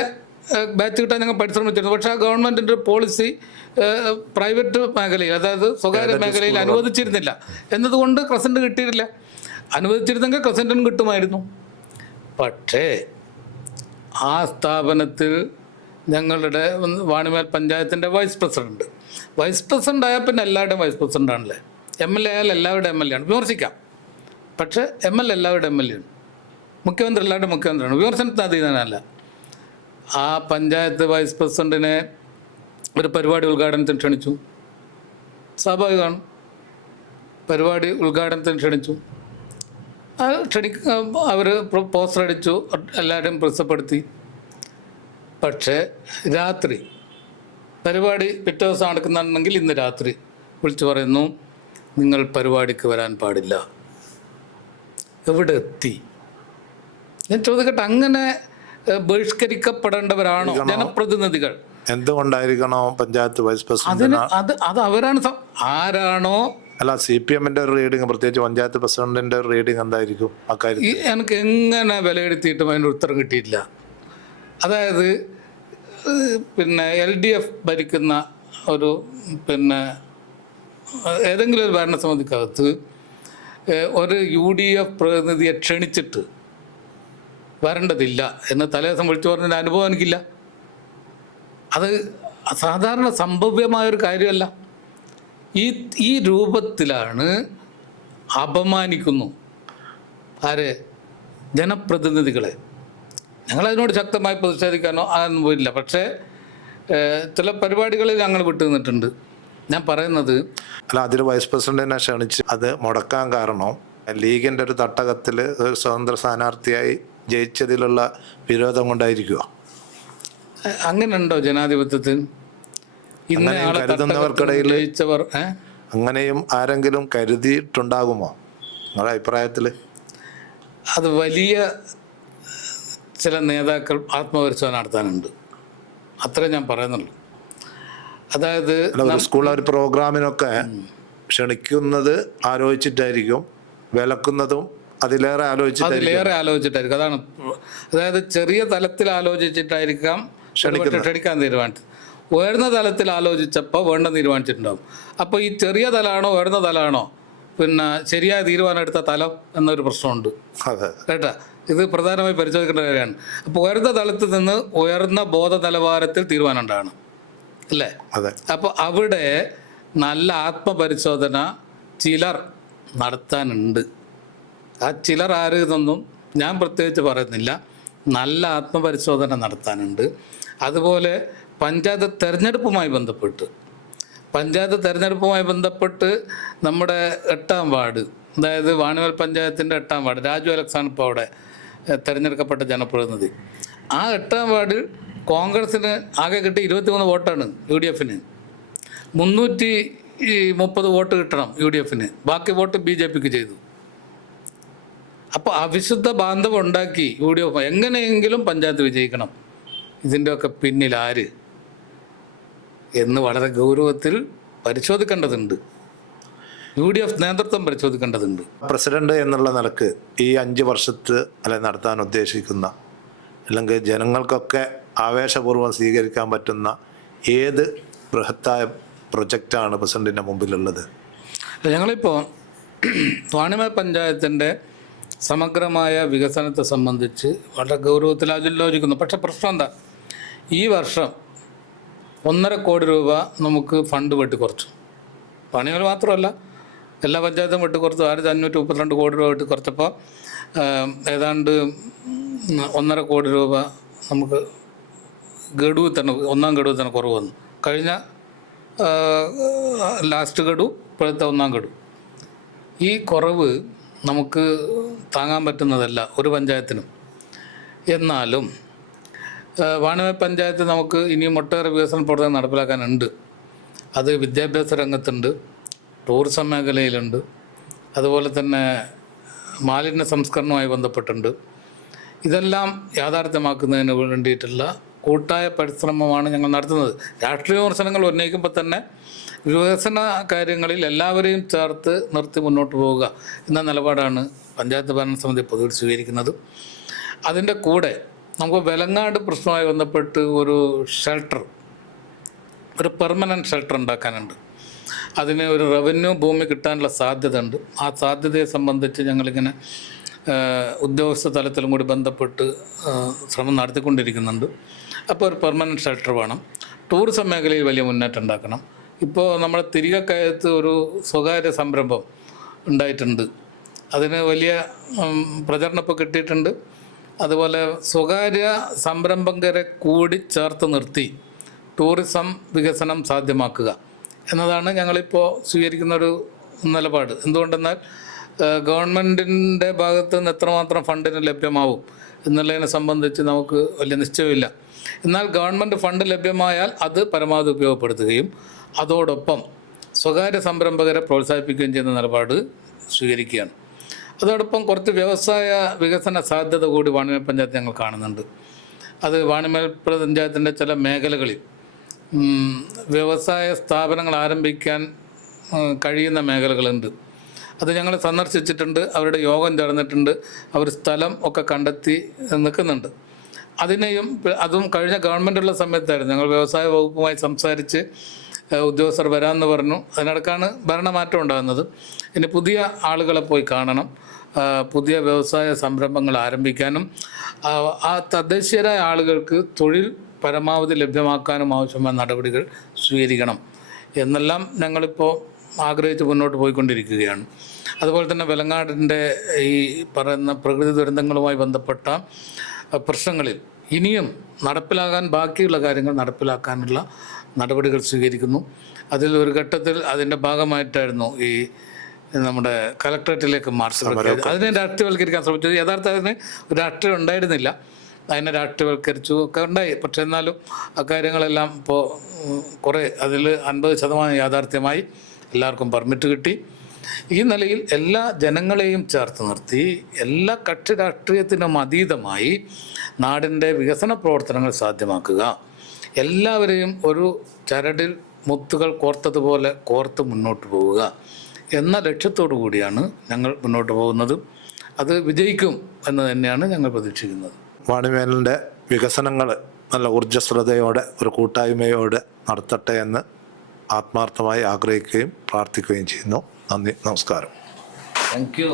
ബാച്ച് കിട്ടാൻ ഞങ്ങൾ പരിശ്രമിച്ചിരുന്നു. പക്ഷേ ആ ഗവൺമെൻറ്റിൻ്റെ പോളിസി പ്രൈവറ്റ് മേഖലയിൽ, അതായത് സ്വകാര്യ മേഖലയിൽ അനുവദിച്ചിരുന്നില്ല എന്നതുകൊണ്ട് ക്രസൻറ്റ് കിട്ടിയിട്ടില്ല. അനുവദിച്ചിരുന്നെങ്കിൽ ക്രസൻറ്റിനും കിട്ടുമായിരുന്നു. പക്ഷേ ആ സ്ഥാപനത്തിൽ ഞങ്ങളുടെ വാണിമേൽ പഞ്ചായത്തിൻ്റെ വൈസ് പ്രസിഡൻ്റ് ആയാൽ പിന്നെ എല്ലാവരുടെയും വൈസ് പ്രസിഡൻ്റാണല്ലേ. MLA ആയാൽ എല്ലാവരുടെയും MLA ആണ്. വിമർശിക്കാം, പക്ഷേ MLA എല്ലാവരുടെയും MLA ആണ്. മുഖ്യമന്ത്രി എല്ലാവരുടെയും മുഖ്യമന്ത്രിയാണ്, വിമർശനത്തിന് അതീതനല്ല. ആ പഞ്ചായത്ത് വൈസ് പ്രസിഡൻറ്റിനെ ഒരു പരിപാടി ഉദ്ഘാടനത്തിന് ക്ഷണിച്ചു. സ്വാഭാവികമാണ്, പരിപാടി ഉദ്ഘാടനത്തിന് ക്ഷണിച്ചു. അവർ പോസ്റ്റർ അടിച്ചു, എല്ലാവരെയും പ്രസിദ്ധപ്പെടുത്തി. പക്ഷേ രാത്രി പരിപാടി പിറ്റേ ദിവസം നടക്കുന്നുണ്ടെങ്കിൽ ഇന്ന് രാത്രി വിളിച്ചു പറയുന്നു, നിങ്ങൾ പരിപാടിക്ക് വരാൻ പാടില്ല. എവിടെ എത്തി? ഞാൻ ചോദിക്കട്ടെ, അങ്ങനെ ബഹിഷ്കരിക്കപ്പെടേണ്ടവരാണോ ജനപ്രതിനിധികൾ? എന്തുകൊണ്ടായിരിക്കണോ പഞ്ചായത്ത് വൈസ് പ്രസിഡന്റ്? അത് അവരാണ്. ആരാണോ? അല്ല, CPMന്റെ ഒരു റീഡിങ്, പ്രത്യേകിച്ച് പഞ്ചായത്ത് പ്രസിഡന്റിന്റെ ഒരു റീഡിങ് എന്തായിരിക്കും അക്കാര്യത്തിൽ? എനിക്ക് എങ്ങനെ വിലയിരുത്തിയിട്ടും അതിൻ്റെ ഉത്തരം കിട്ടിയിട്ടില്ല. അതായത് പിന്നെ LDF ഭരിക്കുന്ന ഒരു ഏതെങ്കിലും ഒരു ഭരണസമിതിക്കകത്ത് ഒരു UDF പ്രതിനിധിയെ ക്ഷണിച്ചിട്ട് വരേണ്ടതില്ല എന്ന് തലേദിവസം വിളിച്ചു പറഞ്ഞതിൻ്റെ അനുഭവം എനിക്കില്ല. അത് സാധാരണ സംഭവ്യമായൊരു കാര്യമല്ല. ഈ രൂപത്തിലാണ് അപമാനിക്കുന്നു ആരെ? ജനപ്രതിനിധികളെ. ഞങ്ങളതിനോട് ശക്തമായി പ്രതിഷേധിക്കാനോ അതൊന്നും പോയില്ല. പക്ഷേ ചില പരിപാടികളിൽ ഞങ്ങൾ വിട്ടു നിന്നിട്ടുണ്ട്. ഞാൻ പറയുന്നത് അല്ല, അതിൽ വൈസ് പ്രസിഡന്റിനെ ക്ഷണിച്ച് അത് മുടക്കാൻ കാരണം ലീഗിൻ്റെ ഒരു തട്ടകത്തിൽ ഒരു സ്വതന്ത്ര സ്ഥാനാർത്ഥിയായി ജയിച്ചതിലുള്ള വിരോധം കൊണ്ടായിരിക്കുമോ? അങ്ങനെ ഉണ്ടോ ജനാധിപത്യത്തിൽ? കരുതുന്നവർക്കിടയിൽ ജയിച്ചവർ അങ്ങനെയും ആരെങ്കിലും കരുതിയിട്ടുണ്ടാകുമോ നിങ്ങളുടെ അഭിപ്രായത്തിൽ? അത് വലിയ ചില നേതാക്കൾ ആത്മപരിശോധന നടത്താനുണ്ട്, അത്രേ ഞാൻ പറയുന്നുള്ളൂ. അതായത് സ്കൂളിലെ ഒരു പ്രോഗ്രാമിനൊക്കെ ക്ഷണിക്കുന്നത് ആലോചിച്ചിട്ടായിരിക്കും, വിലക്കുന്നതും അതിലേറെ ആലോചിച്ചിട്ടായിരിക്കും. അതാണ്, അതായത് ചെറിയ തലത്തിൽ ആലോചിച്ചിട്ടായിരിക്കാം ക്ഷണിക്കാൻ തീരുമാനിച്ചത്. ഉയർന്ന തലത്തിൽ ആലോചിച്ചപ്പോൾ വേണ്ട തീരുമാനിച്ചിട്ടുണ്ടാവും. അപ്പോൾ ഈ ചെറിയ തലമാണോ ഉയർന്ന തലമാണോ പിന്നെ ശരിയായ തീരുമാനം എടുത്ത തലം എന്നൊരു പ്രശ്നമുണ്ട് കേട്ടാ. ഇത് പ്രധാനമായി പരിശോധിക്കേണ്ട കാര്യമാണ്. അപ്പോൾ ഉയർന്ന തലത്തിൽ നിന്ന് ഉയർന്ന ബോധ നിലവാരത്തിൽ തീരുമാനം ഉണ്ടാകണം അല്ലേ? അപ്പോൾ അവിടെ നല്ല ആത്മപരിശോധന ചിലർ നടത്താനുണ്ട്. ആ ചിലർ ആര് എന്നൊന്നും ഞാൻ പ്രത്യേകിച്ച് പറയുന്നില്ല. നല്ല ആത്മപരിശോധന നടത്താനുണ്ട്. അതുപോലെ പഞ്ചായത്ത് തെരഞ്ഞെടുപ്പുമായി ബന്ധപ്പെട്ട് നമ്മുടെ 8ാം വാർഡ്, അതായത് വാണിമേൽ പഞ്ചായത്തിൻ്റെ 8ാം വാർഡ്, രാജു അലക്സാണ് ഇപ്പോൾ അവിടെ തിരഞ്ഞെടുക്കപ്പെട്ട ജനപ്രതിനിധി. ആ 8ാം വാർഡിൽ കോൺഗ്രസിന് ആകെ കിട്ടി 23 വോട്ടാണ്. UDFന് 330 വോട്ട് കിട്ടണം UDFന്, ബാക്കി വോട്ട് BJPക്ക് ചെയ്തു. അപ്പോൾ അവിശുദ്ധ ബാന്ധവം ഉണ്ടാക്കി UDF എങ്ങനെയെങ്കിലും പഞ്ചായത്ത് വിജയിക്കണം. ഇതിൻ്റെയൊക്കെ പിന്നിൽ ആര് എന്ന് വളരെ ഗൗരവത്തിൽ പരിശോധിക്കേണ്ടതുണ്ട്. UDF നേതൃത്വം പരിശോധിക്കേണ്ടതുണ്ട്. പ്രസിഡന്റ് എന്നുള്ള നിലക്ക് ഈ 5 വർഷത്ത് നടത്താൻ ഉദ്ദേശിക്കുന്ന, അല്ലെങ്കിൽ ജനങ്ങൾക്കൊക്കെ ആവേശപൂർവ്വം സ്വീകരിക്കാൻ പറ്റുന്ന ഏത് ബൃഹത്തായ പ്രൊജക്റ്റാണ് പ്രസിഡന്റിൻ്റെ മുമ്പിലുള്ളത്? ഞങ്ങളിപ്പോൾ വാണിമേൽ പഞ്ചായത്തിൻ്റെ സമഗ്രമായ വികസനത്തെ സംബന്ധിച്ച് വളരെ ഗൗരവത്തിൽ ആലോചിക്കുന്നു. പക്ഷേ പ്രശ്നം എന്താ? ഈ വർഷം 1.5 കോടി രൂപ നമുക്ക് ഫണ്ട് വെട്ടിക്കുറച്ചു. പണികൾ മാത്രമല്ല, എല്ലാ പഞ്ചായത്തും വെട്ടിക്കുറച്ചു. 1532 കോടി രൂപ വെട്ടിക്കുറച്ചപ്പോൾ ഏതാണ്ട് 1.5 കോടി രൂപ നമുക്ക് ഗഡുവിൽ തന്നെ, 1ാം ഗഡുവിൽ തന്നെ കുറവ് വന്നു. കഴിഞ്ഞ ലാസ്റ്റ് ഗഡു, ഇപ്പോഴത്തെ 1ാം ഗഡു. ഈ കുറവ് നമുക്ക് താങ്ങാൻ പറ്റുന്നതല്ല ഒരു പഞ്ചായത്തിനും. എന്നാലും വാണിമേൽ പഞ്ചായത്ത് നമുക്ക് ഇനിയും ഒട്ടേറെ വികസന പ്രവർത്തനം നടപ്പിലാക്കാനുണ്ട്. അത് വിദ്യാഭ്യാസ രംഗത്തുണ്ട്, ടൂറിസം മേഖലയിലുണ്ട്, അതുപോലെ തന്നെ മാലിന്യ സംസ്കരണവുമായി ബന്ധപ്പെട്ടുണ്ട്. ഇതെല്ലാം യാഥാർത്ഥ്യമാക്കുന്നതിന് വേണ്ടിയിട്ടുള്ള കൂട്ടായ പരിശ്രമമാണ് ഞങ്ങൾ നടത്തുന്നത്. രാഷ്ട്രീയ വിമർശനങ്ങൾ ഉന്നയിക്കുമ്പോൾ തന്നെ വികസന കാര്യങ്ങളിൽ എല്ലാവരെയും ചേർത്ത് നിർത്തി മുന്നോട്ട് പോവുക എന്ന നിലപാടാണ് പഞ്ചായത്ത് ഭരണസമിതി പൊതുവെ സ്വീകരിക്കുന്നത്. അതിൻ്റെ കൂടെ നമുക്ക് വെലങ്ങാട് പ്രശ്നവുമായി ബന്ധപ്പെട്ട് ഒരു പെർമനൻറ്റ് ഷെൽട്ടർ ഉണ്ടാക്കാനുണ്ട്. അതിന് ഒരു റവന്യൂ ഭൂമി കിട്ടാനുള്ള സാധ്യത ഉണ്ട്. ആ സാധ്യതയെ സംബന്ധിച്ച് ഞങ്ങളിങ്ങനെ ഉദ്യോഗസ്ഥ തലത്തിലും കൂടി ബന്ധപ്പെട്ട് ശ്രമം നടത്തിക്കൊണ്ടിരിക്കുന്നുണ്ട്. അപ്പോൾ ഒരു പെർമനൻറ്റ് ഷെൽട്ടർ വേണം. ടൂറിസം മേഖലയിൽ വലിയ മുന്നേറ്റം ഉണ്ടാക്കണം. ഇപ്പോൾ നമ്മുടെ തിരികക്കയത്ത് ഒരു സ്വകാര്യ സംരംഭം ഉണ്ടായിട്ടുണ്ട്. അതിന് വലിയ പ്രചരണപ്പോൾ കിട്ടിയിട്ടുണ്ട്. അതുപോലെ സ്വകാര്യ സംരംഭകരെ കൂടി ചേർത്ത് നിർത്തി ടൂറിസം വികസനം സാധ്യമാക്കുക എന്നതാണ് ഞങ്ങളിപ്പോൾ സ്വീകരിക്കുന്നൊരു നിലപാട്. എന്തുകൊണ്ടെന്നാൽ ഗവൺമെൻറ്റിൻ്റെ ഭാഗത്ത് നിന്ന് എത്രമാത്രം ഫണ്ടിന് ലഭ്യമാവും എന്നുള്ളതിനെ സംബന്ധിച്ച് നമുക്ക് വലിയ നിശ്ചയമില്ല. എന്നാൽ ഗവൺമെൻറ് ഫണ്ട് ലഭ്യമായാൽ അത് പരമാവധി ഉപയോഗപ്പെടുത്തുകയും അതോടൊപ്പം സ്വകാര്യ സംരംഭകരെ പ്രോത്സാഹിപ്പിക്കുകയും ചെയ്യുന്ന നിലപാട് സ്വീകരിക്കുകയാണ്. അതോടൊപ്പം കുറച്ച് വ്യവസായ വികസന സാധ്യത കൂടി വാണിമേൽ പഞ്ചായത്ത് ഞങ്ങൾ കാണുന്നുണ്ട്. അത് വാണിമേൽ പഞ്ചായത്തിൻ്റെ ചില മേഖലകളിൽ വ്യവസായ സ്ഥാപനങ്ങൾ ആരംഭിക്കാൻ കഴിയുന്ന മേഖലകളുണ്ട്. അത് ഞങ്ങൾ സന്ദർശിച്ചിട്ടുണ്ട്, അവരുടെ യോഗം ചേർന്നിട്ടുണ്ട്, അവർ സ്ഥലം ഒക്കെ കണ്ടെത്തി നിൽക്കുന്നുണ്ട്. അതും കഴിഞ്ഞ ഗവൺമെൻറ്റുള്ള സമയത്തായിരുന്നു ഞങ്ങൾ വ്യവസായ വകുപ്പുമായി സംസാരിച്ച് ഉദ്യോഗസ്ഥർ വരാമെന്ന് പറഞ്ഞു. അതിനിടക്കാണ് ഭരണമാറ്റം ഉണ്ടാകുന്നത്. ഇനി പുതിയ ആളുകളെ പോയി കാണണം, പുതിയ വ്യവസായ സംരംഭങ്ങൾ ആരംഭിക്കാനും ആ തദ്ദേശീയരായ ആളുകൾക്ക് തൊഴിൽ പരമാവധി ലഭ്യമാക്കാനും ആവശ്യമായ നടപടികൾ സ്വീകരിക്കണം എന്നെല്ലാം ഞങ്ങളിപ്പോൾ ആഗ്രഹിച്ച് മുന്നോട്ട് പോയിക്കൊണ്ടിരിക്കുകയാണ്. അതുപോലെ തന്നെ വെലങ്ങാടിൻ്റെ ഈ പറയുന്ന പ്രകൃതി ദുരന്തങ്ങളുമായി ബന്ധപ്പെട്ട പ്രശ്നങ്ങളിൽ ഇനിയും നടപ്പിലാകാൻ ബാക്കിയുള്ള കാര്യങ്ങൾ നടപ്പിലാക്കാനുള്ള നടപടികൾ സ്വീകരിക്കുന്നു. അതിൽ ഒരു ഘട്ടത്തിൽ അതിൻ്റെ ഭാഗമായിട്ടായിരുന്നു ഈ നമ്മുടെ കലക്ട്രേറ്റിലേക്ക് മാർച്ച്. അതിനെ രാഷ്ട്രീയവൽക്കരിക്കാൻ ശ്രമിച്ചത്. യഥാർത്ഥത്തിൽ അതിന് ഒരു രാഷ്ട്രീയം ഉണ്ടായിരുന്നില്ല, അതിനെ രാഷ്ട്രീയവൽക്കരിച്ചു ഒക്കെ ഉണ്ടായി. പക്ഷെ എന്നാലും അക്കാര്യങ്ങളെല്ലാം ഇപ്പോൾ കുറേ അതിൽ 50% യാഥാർത്ഥ്യമായി. എല്ലാവർക്കും പെർമിറ്റ് കിട്ടി. ഈ നിലയിൽ എല്ലാ ജനങ്ങളെയും ചേർത്ത് നിർത്തി എല്ലാ കക്ഷി രാഷ്ട്രീയത്തിനും അതീതമായി നാടിൻ്റെ വികസന പ്രവർത്തനങ്ങൾ സാധ്യമാക്കുക, എല്ലാവരെയും ഒരു ചരടിൽ മുത്തുകൾ കോർത്തതുപോലെ കോർത്ത് മുന്നോട്ട് പോവുക എന്ന ലക്ഷ്യത്തോടു കൂടിയാണ് ഞങ്ങൾ മുന്നോട്ട് പോകുന്നത്. അത് വിജയിക്കും എന്ന് തന്നെയാണ് ഞങ്ങൾ പ്രതീക്ഷിക്കുന്നത്. വാണിമേലിൻ്റെ വികസനങ്ങൾ നല്ല ഊർജ്ജസ്വലതയോടെ ഒരു കൂട്ടായ്മയോടെ നടത്തട്ടെ എന്ന് ആത്മാർത്ഥമായി ആഗ്രഹിക്കുകയും പ്രാർത്ഥിക്കുകയും ചെയ്യുന്നു. നന്ദി, നമസ്കാരം. Thank you.